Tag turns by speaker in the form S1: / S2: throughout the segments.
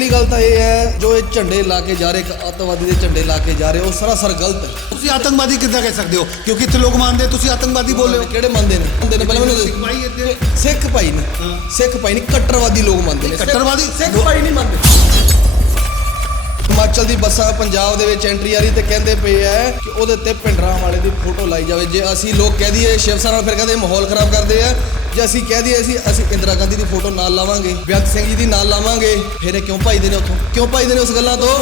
S1: ਪਹਿਲੀ ਗੱਲ ਤਾਂ ਇਹ ਹੈ ਜੋ ਇਹ ਝੰਡੇ ਲਾ ਕੇ ਜਾ ਰਹੇ ਇੱਕ ਅੱਤਵਾਦੀ ਦੇ ਝੰਡੇ ਲਾ ਕੇ ਜਾ ਰਹੇ ਉਹ ਸਰਾਸਰ ਗਲਤ ਹੈ।
S2: ਤੁਸੀਂ ਆਤੰਕਵਾਦੀ ਕਿੱਦਾਂ ਕਹਿ ਸਕਦੇ ਹੋ? ਕਿਉਂਕਿ ਇੱਥੇ ਲੋਕ ਮੰਨਦੇ ਤੁਸੀਂ ਆਤੰਕਵਾਦੀ ਬੋਲ ਰਹੇ ਹੋ।
S1: ਕਿਹੜੇ ਮੰਨਦੇ ਨੇ? ਮੰਨਦੇ ਨੇ ਪਹਿਲਾਂ ਮੈਨੂੰ। ਸਿੱਖ ਭਾਈ ਨੇ ਸਿੱਖ ਭਾਈ ਨਹੀਂ ਕੱਟਰਵਾਦੀ ਲੋਕ ਮੰਨਦੇ ਨੇ।
S2: ਕੱਟੜਵਾਦੀ?
S1: ਸਿੱਖ ਭਾਈ ਨਹੀਂ ਮੰਨਦੇ। ਹਿਮਾਚਲ ਦੀ ਬੱਸਾਂ ਪੰਜਾਬ ਦੇ ਵਿੱਚ ਐਂਟਰੀ ਆ ਰਹੀ ਤੇ ਕਹਿੰਦੇ ਪਏ ਐ ਕਿ ਉਹਦੇ ਉੱਤੇ ਪਿੰਡਰਾਂ ਵਾਲੇ ਦੀ ਫੋਟੋ ਲਾਈ ਜਾਵੇ। ਜੇ ਅਸੀਂ ਲੋਕ ਕਹਿ ਦਈਏ ਸ਼ਿਵ ਸੈਨਾ ਫਿਰ ਕਹਿੰਦੇ ਮਾਹੌਲ ਖਰਾਬ ਕਰਦੇ ਆ। ਜੇ ਅਸੀਂ ਕਹਿ ਦਈਏ ਅਸੀਂ ਅਸੀਂ ਇੰਦਰਾ ਗਾਂਧੀ ਦੀ ਫੋਟੋ ਨਾਲ ਲਾਵਾਂਗੇ ਬੇਅੰਤ ਸਿੰਘ ਜੀ ਦੀ ਨਾਲ ਲਾਵਾਂਗੇ। ਫਿਰ ਇਹ ਕਿਉਂ ਭਾਈਦੇ ਨੇ ਉੱਥੋਂ? ਕਿਉਂ ਭਾਈਦੇ ਨੇ ਉਸ ਗੱਲਾਂ ਤੋਂ?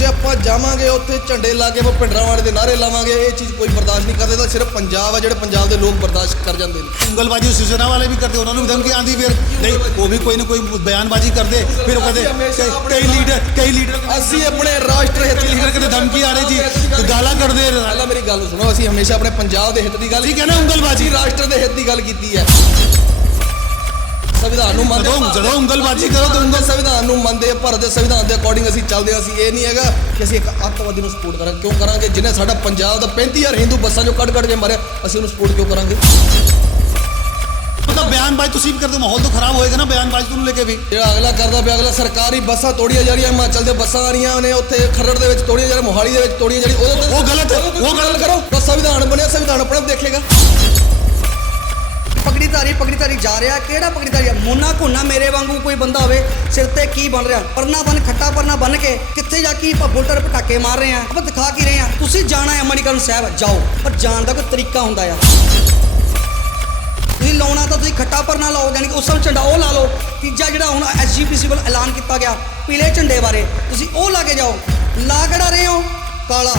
S1: ਜੇ ਆਪਾਂ ਜਾਵਾਂਗੇ ਉੱਥੇ ਝੰਡੇ ਲਾ ਕੇ ਆਪਾਂ ਪਿੰਡਰਾਂ ਵਾਲੇ ਦੇ ਨਾਰੇ ਲਾਵਾਂਗੇ ਇਹ ਚੀਜ਼ ਕੋਈ ਬਰਦਾਸ਼ਤ ਨਹੀਂ ਕਰਦੇ ਤਾਂ ਸਿਰਫ ਪੰਜਾਬ ਆ ਜਿਹੜੇ ਪੰਜਾਬ ਦੇ ਲੋਕ ਬਰਦਾਸ਼ਤ ਕਰ ਜਾਂਦੇ ਨੇ।
S2: ਉਂਗਲਬਾਜੀ ਸਿਵਸੇਨਾ ਵਾਲੇ ਵੀ ਕਰਦੇ ਉਹਨਾਂ ਨੂੰ ਵੀ ਧਮਕੀ ਆਂਦੀ ਫਿਰ। ਨਹੀਂ ਉਹ ਵੀ ਕੋਈ ਨਾ ਕੋਈ ਬਿਆਨਬਾਜ਼ੀ ਕਰਦੇ ਫਿਰ ਉਹ ਕਹਿੰਦੇ ਕਈ- ਲੀਡਰ ਕਈ ਲੀਡਰ
S1: ਅਸੀਂ ਆਪਣੇ ਰਾਸ਼ਟਰ ਹਿੱਤ
S2: ਲੀਡਰ ਕਿਤੇ ਧਮਕੀ ਆ ਰਹੀ ਜੀ ਤੇ ਗਾਲਾਂ ਕੱਢਦੇ
S1: ਪਹਿਲਾਂ ਮੇਰੀ ਗੱਲ ਸੁਣੋ ਅਸੀਂ ਹਮੇਸ਼ਾ ਆਪਣੇ ਪੰਜਾਬ ਦੇ ਹਿੱਤ ਦੀ ਗੱਲ
S2: ਠੀਕ ਹੈ ਨਾ ਉਂਗਲਬਾਜੀ।
S1: ਰਾਸ਼ਟਰ ਦੇ ਹਿੱਤ ਦੀ ਗੱਲ ਕੀਤੀ ਹੈ। ਸੰਵਿਧਾਨ ਨੂੰ ਮੰਨਦੇ
S2: ਜਦੋਂ ਜਦੋਂ ਉਂਗਲਬਾਜੀ ਕਰੋ ਤਾਂ ਉਂਗਲ
S1: ਸੰਵਿਧਾਨ ਨੂੰ ਮੰਨਦੇ ਆ, ਭਾਰਤ ਦੇ ਸੰਵਿਧਾਨ ਦੇ ਅਕੋਰਡਿੰਗ ਅਸੀਂ ਚੱਲਦੇ ਹਾਂ ਅਸੀਂ ਇਹ ਨਹੀਂ ਹੈਗਾ ਕਿ ਅਸੀਂ ਇੱਕ ਅੱਤਵਾਦੀ ਨੂੰ ਸਪੋਰਟ ਕਰਾਂਗੇ। ਕਿਉਂ ਕਰਾਂਗੇ? ਜਿਹਨੇ ਸਾਡਾ ਪੰਜਾਬ ਦਾ 35000 ਹਿੰਦੂ ਬੱਸਾਂ ਚੋਂ ਕੱਢ ਕੱਢ ਕੇ ਮਾਰਿਆ ਅਸੀਂ ਉਹਨੂੰ ਸਪੋਰਟ ਕਿਉਂ ਕਰਾਂਗੇ?
S2: ਮਤਲਬ ਬਿਆਨਬਾਜ਼ੀ ਤੁਸੀਂ ਵੀ ਕਰਦੇ ਮਾਹੌਲ ਤਾਂ ਖਰਾਬ ਹੋਏਗਾ ਨਾ ਬਿਆਨਬਾਜ਼ੀ ਨੂੰ ਲੈ ਕੇ ਵੀ।
S1: ਜਿਹੜਾ ਅਗਲਾ ਕਰਦਾ ਪਿਆ ਅਗਲਾ ਸਰਕਾਰੀ ਬੱਸਾਂ ਤੋੜੀਆਂ ਜਾ ਰਹੀਆਂ ਹਿਮਾਚਲ ਦੇ ਬੱਸਾਂ ਆ ਰਹੀਆਂ ਨੇ ਉੱਥੇ ਖਰੜ ਦੇ ਵਿੱਚ ਤੋੜੀਆਂ ਜਾ ਰਹੀਆਂ ਮੋਹਾਲੀ ਦੇ ਵਿੱਚ ਤੋੜੀਆਂ ਜਾ ਰਹੀਆਂ
S2: ਉਹ ਗਲਤ ਉਹ ਗਲਤ
S1: ਗੱਲ ਕਰੋ। ਸੰਵਿਧਾਨ ਬਣਿਆ ਸੰਵਿਧਾਨ ਆਪਣਾ ਦੇਖੇਗਾ।
S3: ਪਗੜੀਧਾਰੀ ਪਗੜੀਧਾਰੀ ਜਾ ਰਿਹਾ। ਕਿਹੜਾ ਪਗੜੀਧਾਰੀ ਆ? ਮੋਨਾ ਘੋਨਾ ਮੇਰੇ ਵਾਂਗੂ ਕੋਈ ਬੰਦਾ ਹੋਵੇ, ਸਿਰ ਤੇ ਕੀ ਬਣ ਰਿਹਾ? ਪਰਨਾ ਬਨ, ਖੱਟਾ ਪਰਨਾ ਬਨ ਕੇ ਕਿੱਥੇ ਜਾ ਕੇ ਆਪਾਂ ਬੁਲਟਰ ਪਟਾਕੇ ਮਾਰ ਰਹੇ ਆ ਆਪਾਂ ਦਿਖਾ ਕੀ ਰਹੇ ਆ ਤੁਸੀਂ ਜਾਣਾ ਹੈ ਮਣੀਕਰਨ ਸਾਹਿਬ, ਜਾਓ। ਪਰ ਜਾਣ ਦਾ ਕੋਈ ਤਰੀਕਾ ਹੁੰਦਾ ਆ। ਤੁਸੀਂ ਲਾਉਣਾ ਤਾਂ ਤੁਸੀਂ ਖੱਟਾ ਪਰਨਾ ਲਾਓ, ਯਾਨੀ ਕਿ ਉਸ ਸਮੇਂ ਝੰਡਾ ਉਹ ਲਾ ਲਓ, ਤੀਜਾ ਜਿਹੜਾ ਹੁਣ ਐਸਜੀਪੀਸੀ ਵੱਲ ਐਲਾਨ ਕੀਤਾ ਗਿਆ, ਪੀਲੇ ਝੰਡੇ ਬਾਰੇ। ਤੁਸੀਂ ਉਹ ਲਾ ਕੇ ਜਾਓ। ਲਾ ਕਿਹੜਾ ਰਹੇ ਹੋ, ਕਾਲਾ।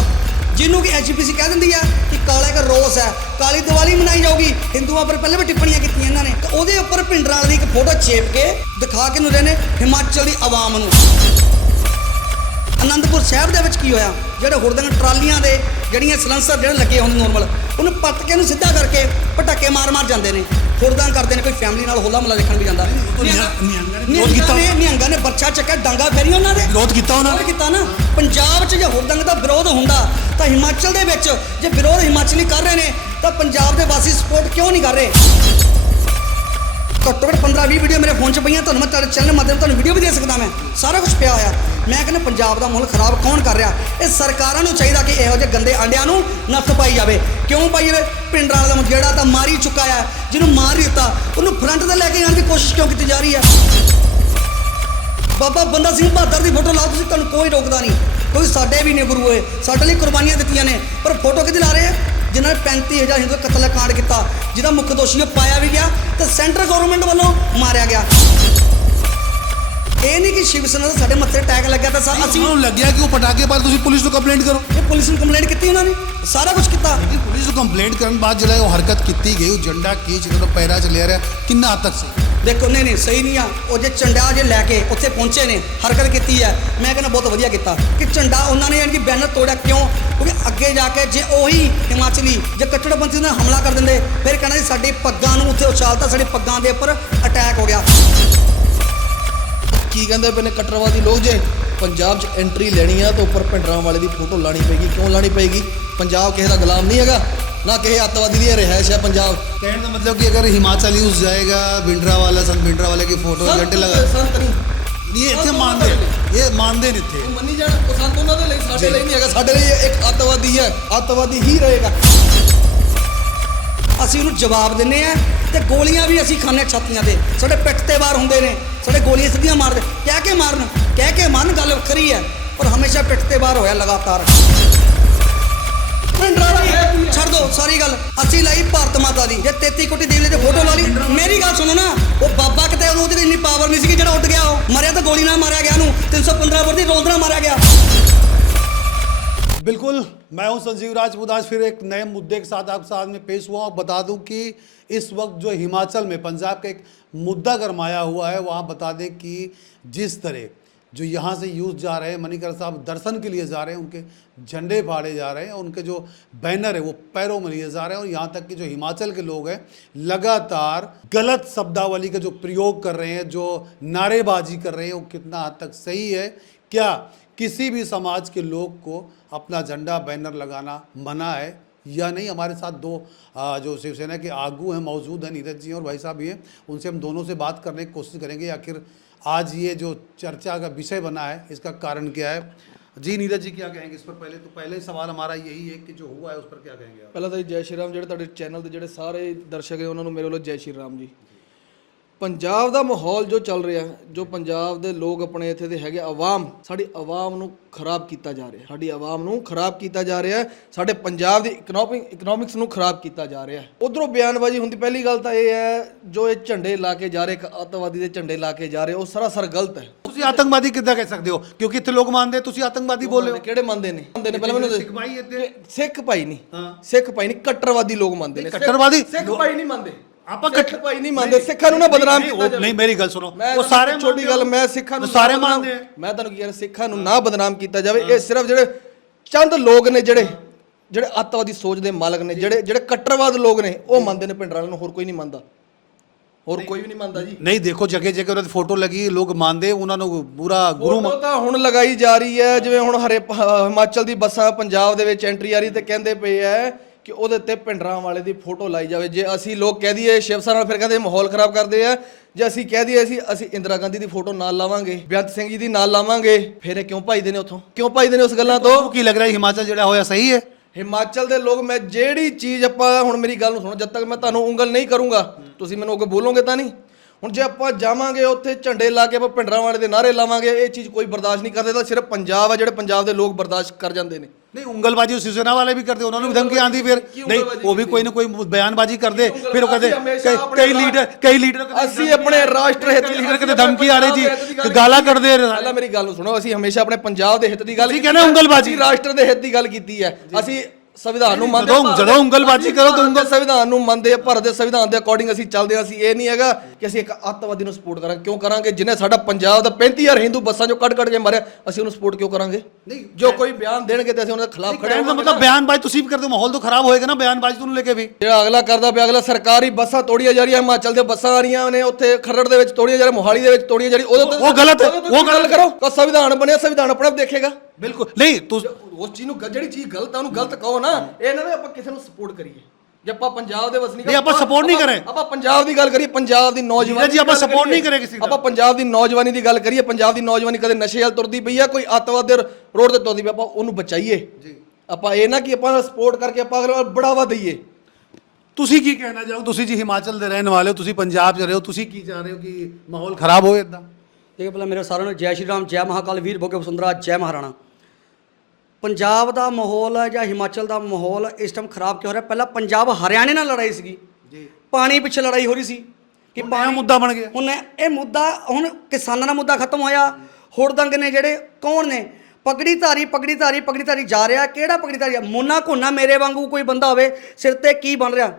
S3: ਜਿਹਨੂੰ ਕਿ ਐਸਜੀਪੀਸੀ ਕਹਿ ਦਿੰਦੀ ਆ ਕਿ ਕਾਲਾ ਇੱਕ ਰੋਸ ਹੈ। ਕਾਲੀ ਦੀਵਾਲੀ ਮਨਾਈ ਜਾਊਗੀ। ਹਿੰਦੂਆਂ ਪਰ ਪਹਿਲੇ ਵੀ ਟਿੱਪਣੀਆਂ ਕੀਤੀਆਂ ਇਹਨਾਂ ਨੇ। ਤੇ ਉਹਦੇ ਉੱਪਰ ਭਿੰਡਰਾਂ ਵਾਲੀ ਇੱਕ ਫੋਟੋ ਛੇਪ ਕੇ ਦਿਖਾ ਕੇ ਨੂੰ ਰਹੇ ਨੇ ਹਿਮਾਚਲ ਦੀ ਆਵਾਮ ਨੂੰ। ਅਨੰਦਪੁਰ ਸਾਹਿਬ ਦੇ ਵਿੱਚ ਕੀ ਹੋਇਆ? ਜਿਹੜੇ ਹੁਰਦੰਗ ਟਰਾਲੀਆਂ ਦੇ ਜਿਹੜੀਆਂ ਸਲੈਂਸਰ ਜਿਹੜੇ ਲੱਗੇ ਹੁੰਦੇ ਨੋਰਮਲ ਉਹਨੂੰ ਪੱਟ ਕੇ ਉਹਨੂੰ ਸਿੱਧਾ ਕਰਕੇ ਪਟਾਕੇ ਮਾਰ-ਮਾਰ ਜਾਂਦੇ ਨੇ। ਹੁਰਦੰਗ ਕਰਦੇ ਨੇ, ਕੋਈ ਫੈਮਿਲੀ ਨਾਲ ਹੋਲਾ ਮਹੱਲਾ ਦੇਖਣ ਵੀ ਜਾਂਦਾ।
S2: ਵਿਰੋਧ ਕੀਤਾ।
S3: ਨੇ ਨਿਹੰਗਾਂ ਨੇ ਬੱਚਾ ਚੱਕਿਆ ਡਾਂਗਾ ਫੇਰੀ ਉਹਨਾਂ ਦੇ।
S2: ਵਿਰੋਧ ਕੀਤਾ ਉਹਨਾਂ ਨੇ।
S3: ਕੀਤਾ ਨਾ। ਪੰਜਾਬ 'ਚ ਜੇ ਹੁਰਦੰਗ ਦਾ ਵਿਰੋਧ ਹੁੰਦਾ ਤਾਂ ਹਿਮਾਚਲ ਦੇ ਵਿੱਚ ਜੇ ਵਿਰੋਧ ਹਿਮਾਚਲੀ ਕਰ ਰਹੇ ਨੇ ਤਾਂ ਪੰਜਾਬ ਦੇ ਵਾਸੀ ਸਪੋਰਟ ਕਿਉਂ ਨਹੀਂ ਕਰ ਰਹੇ? ਘੱਟੋ ਘੱਟ 15 20 ਵੀਡੀਓ ਮੇਰੇ ਫੋਨ 'ਚ ਪਈਆਂ ਤੁਹਾਨੂੰ ਮੈਂ ਤੁਹਾਡੇ ਚੈਨਲ ਮਾਧਿਅਮ ਤੁਹਾਨੂੰ ਵੀਡੀਓ ਵੀ ਦੇ ਸਕਦਾ ਮੈਂ। ਸਾਰਾ ਕੁਝ ਪਿਆ ਹੋਇਆ। ਮੈਂ ਕਹਿੰਦਾ ਪੰਜਾਬ ਦਾ ਮਾਹੌਲ ਖਰਾਬ ਕੌਣ ਕਰ ਰਿਹਾ? ਇਹ ਸਰਕਾਰਾਂ ਨੂੰ ਚਾਹੀਦਾ ਕਿ ਇਹੋ ਜਿਹੇ ਗੰਦੇ ਆਂਡਿਆਂ ਨੂੰ ਨੱਥ ਪਾਈ ਜਾਵੇ। ਕਿਉਂ ਪਾਈ ਜਾਵੇ ਪਿੰਡਰਾਂ ਦਾ ਜਿਹੜਾ ਤਾਂ ਮਾਰੀ ਚੁੱਕਾ ਹੈ ਜਿਹਨੂੰ ਮਾਰ ਹੀ ਦਿੱਤਾ, ਉਹਨੂੰ ਫਰੰਟ ਤੇ ਲੈ ਕੇ ਜਾਣ ਦੀ ਕੋਸ਼ਿਸ਼ ਕਿਉਂ ਕੀਤੀ ਜਾ ਰਹੀ ਹੈ ਬਾਬਾ ਬੰਦਾ ਸਿੰਘ ਬਹਾਦਰ ਦੀ ਫੋਟੋ ਲਾਓ, ਤੁਸੀਂ ਤੁਹਾਨੂੰ ਕੋਈ ਰੋਕਦਾ ਨਹੀਂ। ਕੋਈ ਸਾਡੇ ਵੀ ਨੇ ਗੁਰੂ ਹੋਏ ਸਾਡੇ ਲਈ ਕੁਰਬਾਨੀਆਂ ਦਿੱਤੀਆਂ ਨੇ। ਪਰ ਫੋਟੋ ਕਿੱਥੇ ਲਾ ਰਹੇ ਆ? ਜਿਨ੍ਹਾਂ ਨੇ 35000 ਹਿੰਦੂ ਕਤਲ ਕਾਂਡ ਕੀਤਾ, ਜਿਹਦਾ ਮੁੱਖ ਦੋਸ਼ੀ ਪਾਇਆ ਵੀ ਗਿਆ ਤੇ ਸੈਂਟਰ ਗਵਰਨਮੈਂਟ ਵੱਲੋਂ ਮਾਰਿਆ ਗਿਆ। ਇਹ ਨਹੀਂ ਕਿ ਸ਼ਿਵ ਸੈਨਾ ਦਾ ਸਾਡੇ ਮੱਥੇ ਟੈਗ ਲੱਗਿਆ ਤਾਂ ਸਾ- ਅਸੀਂ
S2: ਉਹਨਾਂ ਨੂੰ ਲੱਗਿਆ ਕਿ ਉਹ ਪਟਾਕੇ ਬਾਰੇ ਤੁਸੀਂ ਪੁਲਿਸ ਨੂੰ ਕੰਪਲੇਂਟ ਕਰੋ।
S3: ਇਹ ਪੁਲਿਸ ਨੂੰ ਕੰਪਲੇਂਟ ਕੀਤੀ ਉਹਨਾਂ ਨੇ? ਸਾਰਾ ਕੁਝ ਕੀਤਾ।
S2: ਲੇਕਿਨ ਪੁਲਿਸ ਨੂੰ ਕੰਪਲੇਂਟ ਕਰਨ ਬਾਅਦ ਜਿਹੜਾ ਉਹ ਹਰਕਤ ਕੀਤੀ ਗਈ ਉਹ ਝੰਡਾ ਖੀਂਚ ਕੇ ਉਹ ਪੈਰਾਂ 'ਚ ਲੈ ਰਿਹਾ ਕਿੰਨਾ ਹੱਦ ਤੱਕ ਸੀ
S3: ਦੇਖੋ ਨਹੀਂ ਨਹੀਂ ਸਹੀ ਨਹੀਂ ਆ। ਉਹ ਜੇ ਝੰਡਾ ਜੇ ਲੈ ਕੇ ਉੱਥੇ ਪਹੁੰਚੇ ਨੇ ਹਰਕਤ ਕੀਤੀ ਹੈ। ਮੈਂ ਕਹਿੰਦਾ ਬਹੁਤ ਵਧੀਆ ਕੀਤਾ ਕਿ ਝੰਡਾ ਉਹਨਾਂ ਨੇ ਯਾਨੀ ਕਿ ਬੈਨਰ ਤੋੜਿਆ। ਕਿਉਂ? ਕਿਉਂਕਿ ਅੱਗੇ ਜਾ ਕੇ ਜੇ ਉਹੀ ਹਿਮਾਚਲੀ ਜੇ ਕੱਟੜਪੰਥੀ ਨਾਲ ਹਮਲਾ ਕਰ ਦਿੰਦੇ ਫਿਰ ਕਹਿਣਾ ਸੀ ਸਾਡੀ ਪੱਗਾਂ ਨੂੰ ਉੱਥੇ ਉਛਾਲਤਾ ਸਾਡੀ ਪੱਗਾਂ ਦੇ ਉੱਪਰ ਅਟੈਕ ਹੋ ਗਿਆ।
S1: ਕੀ ਕਹਿੰਦੇ ਪਏ ਨੇ ਕੱਟਰਵਾਦੀ ਲੋਕ ਜੇ? ਪੰਜਾਬ 'ਚ ਐਂਟਰੀ ਲੈਣੀ ਆ ਤਾਂ ਉੱਪਰ ਭਿੰਡਰਾਂ ਵਾਲੇ ਦੀ ਫੋਟੋ ਲਾਣੀ ਪੈਗੀ ਕਿਉਂ ਲਾਣੀ ਪੈਗੀ ਪੰਜਾਬ ਕਿਸੇ ਦਾ ਗੁਲਾਮ ਨਹੀਂ ਹੈਗਾ ਨਾ ਕਿਸੇ ਅੱਤਵਾਦੀ ਦੀ ਇਹ ਰਿਹਾਇਸ਼ ਹੈ ਪੰਜਾਬ।
S2: ਕਹਿਣ ਦਾ ਮਤਲਬ ਕਿ ਅਗਰ ਹਿਮਾਚਲ ਯੂਜ਼ ਜਾਏਗਾ ਬਿੰਡਰਾ ਵਾਲਾ ਸੰਤ ਬਿੰਡਰਾ
S1: ਵਾਲੇ ਦੀ
S2: ਫੋਟੋ ਘੰਟੇ ਲਗਾ ਇਹ ਇੱਥੇ ਮੰਨਦੇ ਇਹ ਮੰਨਦੇ ਨਹੀਂ
S1: ਇੱਥੇ। ਮੰਨੀ ਜਾਣ ਉਹ ਉਹਨਾਂ ਦੇ ਲਈ ਸਾਡੇ ਲਈ ਨਹੀਂ ਹੈਗਾ। ਸਾਡੇ ਲਈ ਇੱਕ ਅੱਤਵਾਦੀ ਹੈ। ਅੱਤਵਾਦੀ ਹੀ ਰਹੇਗਾ।
S3: ਅਸੀਂ ਉਹਨੂੰ ਜਵਾਬ ਦਿੰਨੇ ਆ ਤੇ ਗੋਲੀਆਂ ਵੀ ਅਸੀਂ ਖਾਣੇ ਛਾਤੀਆਂ 'ਤੇ। ਸਾਡੇ ਪਿੱਠ ਤੇ ਵਾਰ ਹੁੰਦੇ ਨੇ। ਸਾਡੇ ਗੋਲੀਆਂ ਸਿੱਧੀਆਂ ਮਾਰਦੇ ਕਹਿ ਕੇ ਮਾਰਨ, ਕਹਿ ਕੇ ਮਾਰਨ, ਗੱਲ ਵੱਖਰੀ ਹੈ। ਪਰ ਹਮੇਸ਼ਾ ਪਿੱਠ ਤੇ ਬਾਹਰ ਹੋਇਆ ਲਗਾਤਾਰ। ਛੱਡ ਦੋ, ਸਾਰੀ ਗੱਲ। ਅਸੀਂ ਲਈ ਭਾਰਤ ਮਾਤਾ ਦੀ। ਜੇ 33 ਕੋਟੀ ਦੇਵੀ ਦੀ ਫੋਟੋ ਲਾ ਲਈ। ਮੇਰੀ ਗੱਲ ਸੁਣੋ ਨਾ, ਉਹ ਬਾਬਾ ਕਿਤੇ ਉਹਨੂੰ ਉਹਦੀ ਇੰਨੀ ਪਾਵਰ ਨਹੀਂ ਸੀ ਜਿਹੜਾ ਉੱਡ ਗਿਆ ਉਹ। ਮਰਿਆ ਤਾਂ ਗੋਲੀ ਨਾਲ ਮਾਰਿਆ ਗਿਆ ਉਹਨੂੰ। 315 ਵਰਦੀ ਰੋਂਦ ਨਾਲ ਮਾਰਿਆ ਗਿਆ।
S2: बिल्कुल, मैं हूँ संजीव राजपूत। आज फिर एक नए मुद्दे के साथ आपके साथ में पेश हुआ और बता दूँ कि इस वक्त जो हिमाचल में पंजाब का एक मुद्दा गरमाया हुआ है, वहाँ बता दें कि जिस तरह जो यहाँ से यूथ जा रहे हैं मणिकर साहब दर्शन के लिए जा रहे हैं, उनके झंडे फाड़े जा रहे हैं, उनके जो बैनर है, वो पैरों में लिए जा रहे हैं और यहाँ तक कि जो हिमाचल के लोग हैं, लगातार गलत शब्दावली का जो प्रयोग कर रहे हैं, जो नारेबाजी कर रहे हैं, वो कितना हद तक सही है? क्या किसी भी समाज के लोग को अपना झंडा बैनर लगाना मना है या नहीं हमारे साथ दो आ, जो शिवसेना के आगू हैं मौजूद हैं नीरज जी और भाई साहब भी हैं उनसे हम दोनों से बात करने की कोशिश करेंगे आखिर आज ये जो चर्चा का विषय बना है इसका कारण क्या है जी नीरज जी क्या कहेंगे इस पर पहले तो पहले सवाल हमारा यही है कि जो हुआ है उस पर क्या कहेंगे आप
S1: ਪਹਿਲਾਂ ਤਾਂ ਜੀ ਜੈ ਸ਼੍ਰੀ ਰਾਮ ਜਿਹੜੇ ਤੁਹਾਡੇ ਚੈਨਲ ਦੇ ਜਿਹੜੇ ਸਾਰੇ ਦਰਸ਼ਕ ਨੇ ਉਹਨਾਂ ਨੂੰ ਮੇਰੇ ਵੱਲੋਂ ਜੈ ਸ਼੍ਰੀ ਰਾਮ ਜੀ ਪੰਜਾਬ ਦਾ ਮਾਹੌਲ ਜੋ ਚੱਲ ਰਿਹਾ ਜੋ ਪੰਜਾਬ ਦੇ ਲੋਕ ਆਪਣੇ ਇੱਥੇ ਦੇ ਹੈਗੇ ਆਵਾਮ ਸਾਡੀ ਆਵਾਮ ਨੂੰ ਖਰਾਬ ਕੀਤਾ ਜਾ ਰਿਹਾ। ਸਾਡੀ ਆਵਾਮ ਨੂੰ ਖਰਾਬ ਕੀਤਾ ਜਾ ਰਿਹਾ ਸਾਡੇ ਪੰਜਾਬ ਦੀ ਇਕਨੋਮਿਕ ਇਕਨੋਮਿਕਸ ਨੂੰ ਖਰਾਬ ਕੀਤਾ ਜਾ ਰਿਹਾ। ਉਧਰੋਂ ਬਿਆਨਬਾਜ਼ੀ ਹੁੰਦੀ ਪਹਿਲੀ ਗੱਲ ਤਾਂ ਇਹ ਹੈ ਜੋ ਇਹ ਝੰਡੇ ਲਾ ਕੇ ਜਾ ਰਹੇ ਇੱਕ ਅੱਤਵਾਦੀ ਦੇ ਝੰਡੇ ਲਾ ਕੇ ਜਾ ਰਹੇ ਉਹ ਸਰਾਸਰ ਗਲਤ ਹੈ।
S2: ਤੁਸੀਂ ਆਤੰਕਵਾਦੀ ਕਿੱਦਾਂ ਕਹਿ ਸਕਦੇ ਹੋ? ਕਿਉਂਕਿ ਇੱਥੇ ਲੋਕ ਮੰਨਦੇ ਤੁਸੀਂ ਆਤੰਕਵਾਦੀ ਬੋਲ ਰਹੇ ਹੋ।
S1: ਕਿਹੜੇ ਮੰਨਦੇ ਨੇ? ਮੰਨਦੇ ਨੇ ਪਹਿਲਾਂ ਮੈਨੂੰ
S2: ਸਿੱਖ ਭਾਈ ਇੱਥੇ।
S1: ਸਿੱਖ ਭਾਈ ਨਹੀਂ। ਸਿੱਖ ਭਾਈ ਨਹੀਂ ਕੱਟਰਵਾਦੀ ਲੋਕ ਮੰਨਦੇ ਨੇ।
S2: ਕੱਟੜਵਾਦੀ
S1: ਸਿੱਖ ਭਾਈ ਨਹੀਂ ਮੰਨਦੇ।
S2: ਆਪਾਂ
S1: ਸਿੱਖ ਭਾਈ ਨਹੀਂ ਮੰਨਦੇ ਸਿੱਖਾਂ ਨੂੰ ਨਾ ਬਦਨਾਮ ਕੀਤਾ ਜਾਵੇ।
S2: ਨਹੀਂ ਮੇਰੀ ਗੱਲ ਸੁਣੋ। ਉਹ ਸਾਰੇ
S1: ਛੋਟੀ ਗੱਲ। ਮੈਂ ਸਿੱਖਾਂ ਨੂੰ
S2: ਸਾਰੇ ਮੰਨਦੇ
S1: ਮੈਂ ਤੁਹਾਨੂੰ ਕੀ ਕਹਿ ਰਿਹਾ ਸਿੱਖਾਂ ਨੂੰ ਨਾ ਬਦਨਾਮ ਕੀਤਾ ਜਾਵੇ। ਇਹ ਸਿਰਫ ਜਿਹੜੇ ਚੰਦ ਲੋਕ ਨੇ ਜਿਹੜੇ ਜਿਹੜੇ ਅੱਤਵਾਦੀ ਸੋਚ ਦੇ ਮਾਲਕ ਨੇ ਜਿਹੜੇ ਜਿਹੜੇ ਕੱਟਰਵਾਦ ਲੋਕ ਨੇ ਉਹ ਮੰਨਦੇ ਨੇ ਪਿੰਡਰਾਂ ਨੂੰ ਹੋਰ ਕੋਈ ਨਹੀਂ ਮੰਨਦਾ। ਹੋਰ ਕੋਈ ਵੀ ਨਹੀਂ ਮੰਨਦਾ ਜੀ।
S2: ਨਹੀਂ ਦੇਖੋ ਜਗ੍ਹਾ ਜਗ੍ਹਾ ਉਹਨਾਂ ਦੀ ਫੋਟੋ ਲੱਗੀ ਲੋਕ ਮੰਨਦੇ ਉਹਨਾਂ ਨੂੰ ਪੂਰਾ ਗੁਰੂ
S1: ਫੋਟੋ ਤਾਂ ਹੁਣ ਲਗਾਈ ਜਾ ਰਹੀ ਹੈ ਜਿਵੇਂ ਹੁਣ ਹਰੇ ਹਿਮਾਚਲ ਦੀ ਬੱਸਾਂ ਪੰਜਾਬ ਦੇ ਵਿੱਚ ਐਂਟਰੀ ਆ ਰਹੀ ਤੇ ਕਹਿੰਦੇ ਪਏ ਐ ਕਿ ਉਹਦੇ ਤੇ ਪਿੰਡਰਾਂ ਵਾਲੇ ਦੀ ਫੋਟੋ ਲਾਈ ਜਾਵੇ। ਜੇ ਅਸੀਂ ਲੋਕ ਕਹਿ ਦਈਏ ਸ਼ਿਵ ਸੈਨਾ ਨਾਲ ਫਿਰ ਕਹਿੰਦੇ ਮਾਹੌਲ ਖਰਾਬ ਕਰਦੇ ਆ ਜੇ ਅਸੀਂ ਕਹਿ ਦਈਏ ਅਸੀਂ ਅਸੀਂ ਇੰਦਰਾ ਗਾਂਧੀ ਦੀ ਫੋਟੋ ਨਾਲ ਲਾਵਾਂਗੇ ਬੇਅੰਤ ਸਿੰਘ ਜੀ ਦੀ ਨਾਲ ਲਾਵਾਂਗੇ ਫਿਰ ਇਹ ਕਿਉਂ ਭਾਈਦੇ ਨੇ ਉਥੋਂ? ਕਿਉਂ ਭਾਈਦੇ ਨੇ ਉਸ ਗੱਲਾਂ ਤੋਂ?
S2: ਕੀ ਲੱਗ ਰਿਹਾ ਹਿਮਾਚਲ ਜਿਹੜਾ ਹੋਇਆ ਸਹੀ ਹੈ?
S1: ਹਿਮਾਚਲ ਦੇ ਲੋਕ ਮੈਂ ਜਿਹੜੀ ਚੀਜ਼ ਆਪਾਂ ਹੁਣ ਮੇਰੀ ਗੱਲ ਨੂੰ ਸੁਣੋ ਜਦ ਤੱਕ ਮੈਂ ਤੁਹਾਨੂੰ ਉਂਗਲ ਨਹੀਂ ਕਰੂੰਗਾ ਤੁਸੀਂ ਮੈਨੂੰ ਅੱਗੇ ਬੋਲੋਗੇ ਤਾਂ ਨਹੀਂ। ਹੁਣ ਜੇ ਆਪਾਂ ਜਾਵਾਂਗੇ ਉੱਥੇ ਝੰਡੇ ਲਾ ਕੇ ਆਪਾਂ ਪਿੰਡਰਾਂ ਵਾਲੇ ਦੇ ਨਾਰੇ ਲਾਵਾਂਗੇ ਇਹ ਚੀਜ਼ ਕੋਈ ਬਰਦਾਸ਼ਤ ਨਹੀਂ ਕਰਦੇ ਤਾਂ ਸਿਰਫ ਪੰਜਾਬ ਆ ਜਿਹੜੇ ਪੰਜਾਬ ਦੇ ਲੋਕ ਬਰਦਾਸ਼ਤ ਕਰ ਜਾਂਦੇ ਨੇ।
S2: ਨਹੀਂ ਉਂਗਲਬਾਜੀ ਸਿਵਸੇਨਾ ਵਾਲੇ ਵੀ ਕਰਦੇ ਉਹਨਾਂ ਨੂੰ ਵੀ ਧਮਕੀ ਆਂਦੀ ਫਿਰ ਨਹੀਂ ਉਹ ਵੀ ਕੋਈ ਨਾ ਕੋਈ ਬਿਆਨਬਾਜੀ ਕਰਦੇ ਫਿਰ ਉਹ ਕਹਿੰਦੇ ਕਈ- ਲੀਡਰ ਕਈ ਲੀਡਰ
S1: ਅਸੀਂ ਆਪਣੇ ਰਾਸ਼ਟਰ ਹਿੱਤ
S2: ਲੀਡਰ ਕਿਤੇ ਧਮਕੀ ਆ ਰਹੀ ਜੀ ਗਾਲਾਂ ਕੱਢਦੇ।
S1: ਪਹਿਲਾਂ ਮੇਰੀ ਗੱਲ ਨੂੰ ਸੁਣੋ ਅਸੀਂ ਹਮੇਸ਼ਾ ਆਪਣੇ ਪੰਜਾਬ ਦੇ ਹਿੱਤ ਦੀ ਗੱਲ
S2: ਕਹਿੰਦੇ
S1: ਹੈ,
S2: ਉਂਗਲਬਾਜੀ।
S1: ਰਾਸ਼ਟਰ ਦੇ ਹਿੱਤ ਦੀ ਗੱਲ ਕੀਤੀ ਹੈ ਅਸੀਂ ਸੰਵਿਧਾਨ ਨੂੰ ਮੰਨਦੇ
S2: ਜਦੋਂ- ਉਂਗਲਬਾਜੀ ਕਰੋ ਤਾਂ
S1: ਦੇ ਸੰਵਿਧਾਨ ਨੂੰ ਮੰਨਦੇ ਭਾਰਤ ਦੇ ਸੰਵਿਧਾਨ ਦੇ ਅਕੋਰਡਿੰਗ ਅਸੀਂ ਚੱਲਦੇ ਹਾਂ ਅਸੀਂ ਇਹ ਨਹੀਂ ਹੈਗਾ ਕਿ ਅਸੀਂ ਇੱਕ ਅੱਤਵਾਦੀ ਨੂੰ ਸਪੋਰਟ ਕਰਾਂਗੇ। ਕਿਉਂ ਕਰਾਂਗੇ? ਜਿਹਨੇ ਸਾਡਾ ਪੰਜਾਬ ਦਾ 35000 ਹਿੰਦੂ ਬੱਸਾਂ ਚੋਂ ਕੱਢ ਕੱਢ ਕੇ ਮਾਰਿਆ ਅਸੀਂ ਉਹਨੂੰ ਸਪੋਰਟ ਕਿਉਂ ਕਰਾਂਗੇ?
S2: ਨਹੀਂ,
S1: ਜੋ ਕੋਈ ਬਿਆਨ ਦੇਣਗੇ ਤੇ ਅਸੀਂ ਉਹਨਾਂ ਦੇ ਖਿਲਾਫ ਖੜੇ ਹੋਵਾਂਗੇ
S2: ਮਤਲਬ ਬਿਆਨਬਾਜ਼ੀ ਤੁਸੀਂ ਵੀ ਕਰਦੇ ਹੋ ਮਾਹੌਲ ਤਾਂ ਖਰਾਬ ਹੋਏਗਾ ਨਾ ਬਿਆਨਬਾਜ਼ੀ ਤੁਹਾਨੂੰ ਲੈ ਕੇ ਵੀ।
S1: ਜਿਹੜਾ ਅਗਲਾ ਕਰਦਾ ਪਿਆ ਅਗਲਾ ਸਰਕਾਰੀ ਬੱਸਾਂ ਤੋੜੀਆਂ ਜਾ ਰਹੀਆਂ ਹਿਮਾਚਲ ਦੇ ਬੱਸਾਂ ਆ ਰਹੀਆਂ ਨੇ ਉੱਥੇ ਖਰੜ ਦੇ ਵਿੱਚ ਤੋੜੀਆਂ ਜਾ ਰਹੀਆਂ ਮੋਹਾਲੀ ਦੇ ਵਿੱਚ ਤੋੜੀਆਂ ਜਾ ਰਹੀਆਂ ਉਹਦੇ
S2: ਉਹ ਗਲਤ ਹੈ, ਉਹ
S1: ਗੱਲ ਕਰੋ। ਕੋ ਸੰਵਿਧਾਨ ਬਣਿਆ ਸੰਵਿਧਾਨ ਆਪਣਾ ਆਪ ਦੇਖੇਗਾ।
S2: ਬਿਲਕੁਲ ਨਹੀਂ ਤੁਸੀਂ
S1: ਉਸ ਚੀਜ਼ ਨੂੰ ਜਿਹੜੀ ਚੀਜ਼ ਗਲਤ ਆ ਉਹਨੂੰ ਗਲਤ ਕਹੋ ਨਾ। ਇਹ ਨਾ ਆਪਾਂ ਕਿਸੇ ਨੂੰ ਸਪੋਰਟ ਕਰੀਏ। ਜੇ ਆਪਾਂ ਪੰਜਾਬ ਦੇ ਵਸਨੀਕ
S2: ਨਹੀਂ, ਆਪਾਂ support ਨਹੀਂ ਕਰੇ।
S1: ਆਪਾਂ ਪੰਜਾਬ ਦੀ ਗੱਲ ਕਰੀਏ ਪੰਜਾਬ ਦੀ ਨੌਜਵਾਨੀ
S2: ਜੀ, ਆਪਾਂ
S1: ਦੀ ਗੱਲ
S2: support ਨਹੀਂ
S1: ਕਰੀਏ।
S2: ਕਰੇ ਕਿਸੇ ਦਾ।
S1: ਆਪਾਂ ਪੰਜਾਬ ਦੀ ਨੌਜਵਾਨੀ ਦੀ ਗੱਲ ਕਰੀਏ ਪੰਜਾਬ ਦੀ ਨੌਜਵਾਨੀ ਕਦੇ ਨਸ਼ੇ ਵੱਲ ਤੁਰਦੀ ਪਈ ਆ ਕੋਈ ਅੱਤਵਾਦ ਦੇ ਰੋਡ ਤੇ ਤੁਰਦੀ ਪਈ ਆਪਾਂ ਉਹਨੂੰ ਬਚਾਈਏ ਜੀ ਆਪਾਂ ਇਹ ਨਾ ਕਿ ਆਪਾਂ ਸਪੋਰਟ ਕਰਕੇ ਆਪਾਂ ਅਗਲੇ ਨੂੰ ਬੜਾਵਾ ਦਈਏ
S2: ਤੁਸੀਂ ਕੀ ਕਹਿਣਾ ਚਾਹੋ ਤੁਸੀਂ ਜੀ ਹਿਮਾਚਲ ਦੇ ਰਹਿਣ ਵਾਲੇ ਹੋ ਤੁਸੀਂ ਪੰਜਾਬ 'ਚ ਰਹੇ ਹੋ ਤੁਸੀਂ ਕੀ ਚਾਹ ਰਹੇ ਹੋ ਕਿ ਮਾਹੌਲ ਖਰਾਬ ਹੋਵੇ ਇਦਾਂ
S3: ਇਹ ਪਹਿਲਾਂ ਮੇਰੇ ਸਾਰਿਆਂ ਨੂੰ ਜੈ ਸ਼੍ਰੀ ਰਾਮ ਜੈ ਮਹਾਕਾਲ ਵੀਰ ਭੋਗੇ ਵਸੁੰਧਰਾ ਜੈ ਮਹਾਰਾਣਾ ਪੰਜਾਬ ਦਾ ਮਾਹੌਲ ਹੈ ਜਾਂ ਹਿਮਾਚਲ ਦਾ ਮਾਹੌਲ ਇਸ ਟਾਈਮ ਖਰਾਬ ਕਿਉਂ ਹੋ ਰਿਹਾ? ਪਹਿਲਾਂ ਪੰਜਾਬ ਹਰਿਆਣੇ ਨਾਲ ਲੜਾਈ ਸੀਗੀ।
S2: ਜੀ।
S3: ਪਾਣੀ ਪਿੱਛੇ ਲੜਾਈ ਹੋ ਰਹੀ ਸੀ ਕਿ
S2: ਨਇਆ ਮੁੱਦਾ ਬਣ ਗਿਆ।
S3: ਹੁਣ ਇਹ ਮੁੱਦਾ ਹੁਣ ਕਿਸਾਨਾਂ ਦਾ ਮੁੱਦਾ ਖਤਮ ਹੋਇਆ। ਹੁੜਦੰਗ ਨੇ ਜਿਹੜੇ ਕੌਣ ਨੇ? ਪਗੜੀ ਧਾਰੀ ਪਗੜੀ ਧਾਰੀ ਪਗੜੀ ਧਾਰੀ ਜਾ ਰਿਹਾ। ਕਿਹੜਾ ਪਗੜੀ ਧਾਰੀ? ਮੋਨਾ ਕੋਨਾ ਮੇਰੇ ਵਾਂਗੂ ਕੋਈ ਬੰਦਾ ਹੋਵੇ ਸਿਰ ਤੇ ਕੀ ਬਣ ਰਿਹਾ?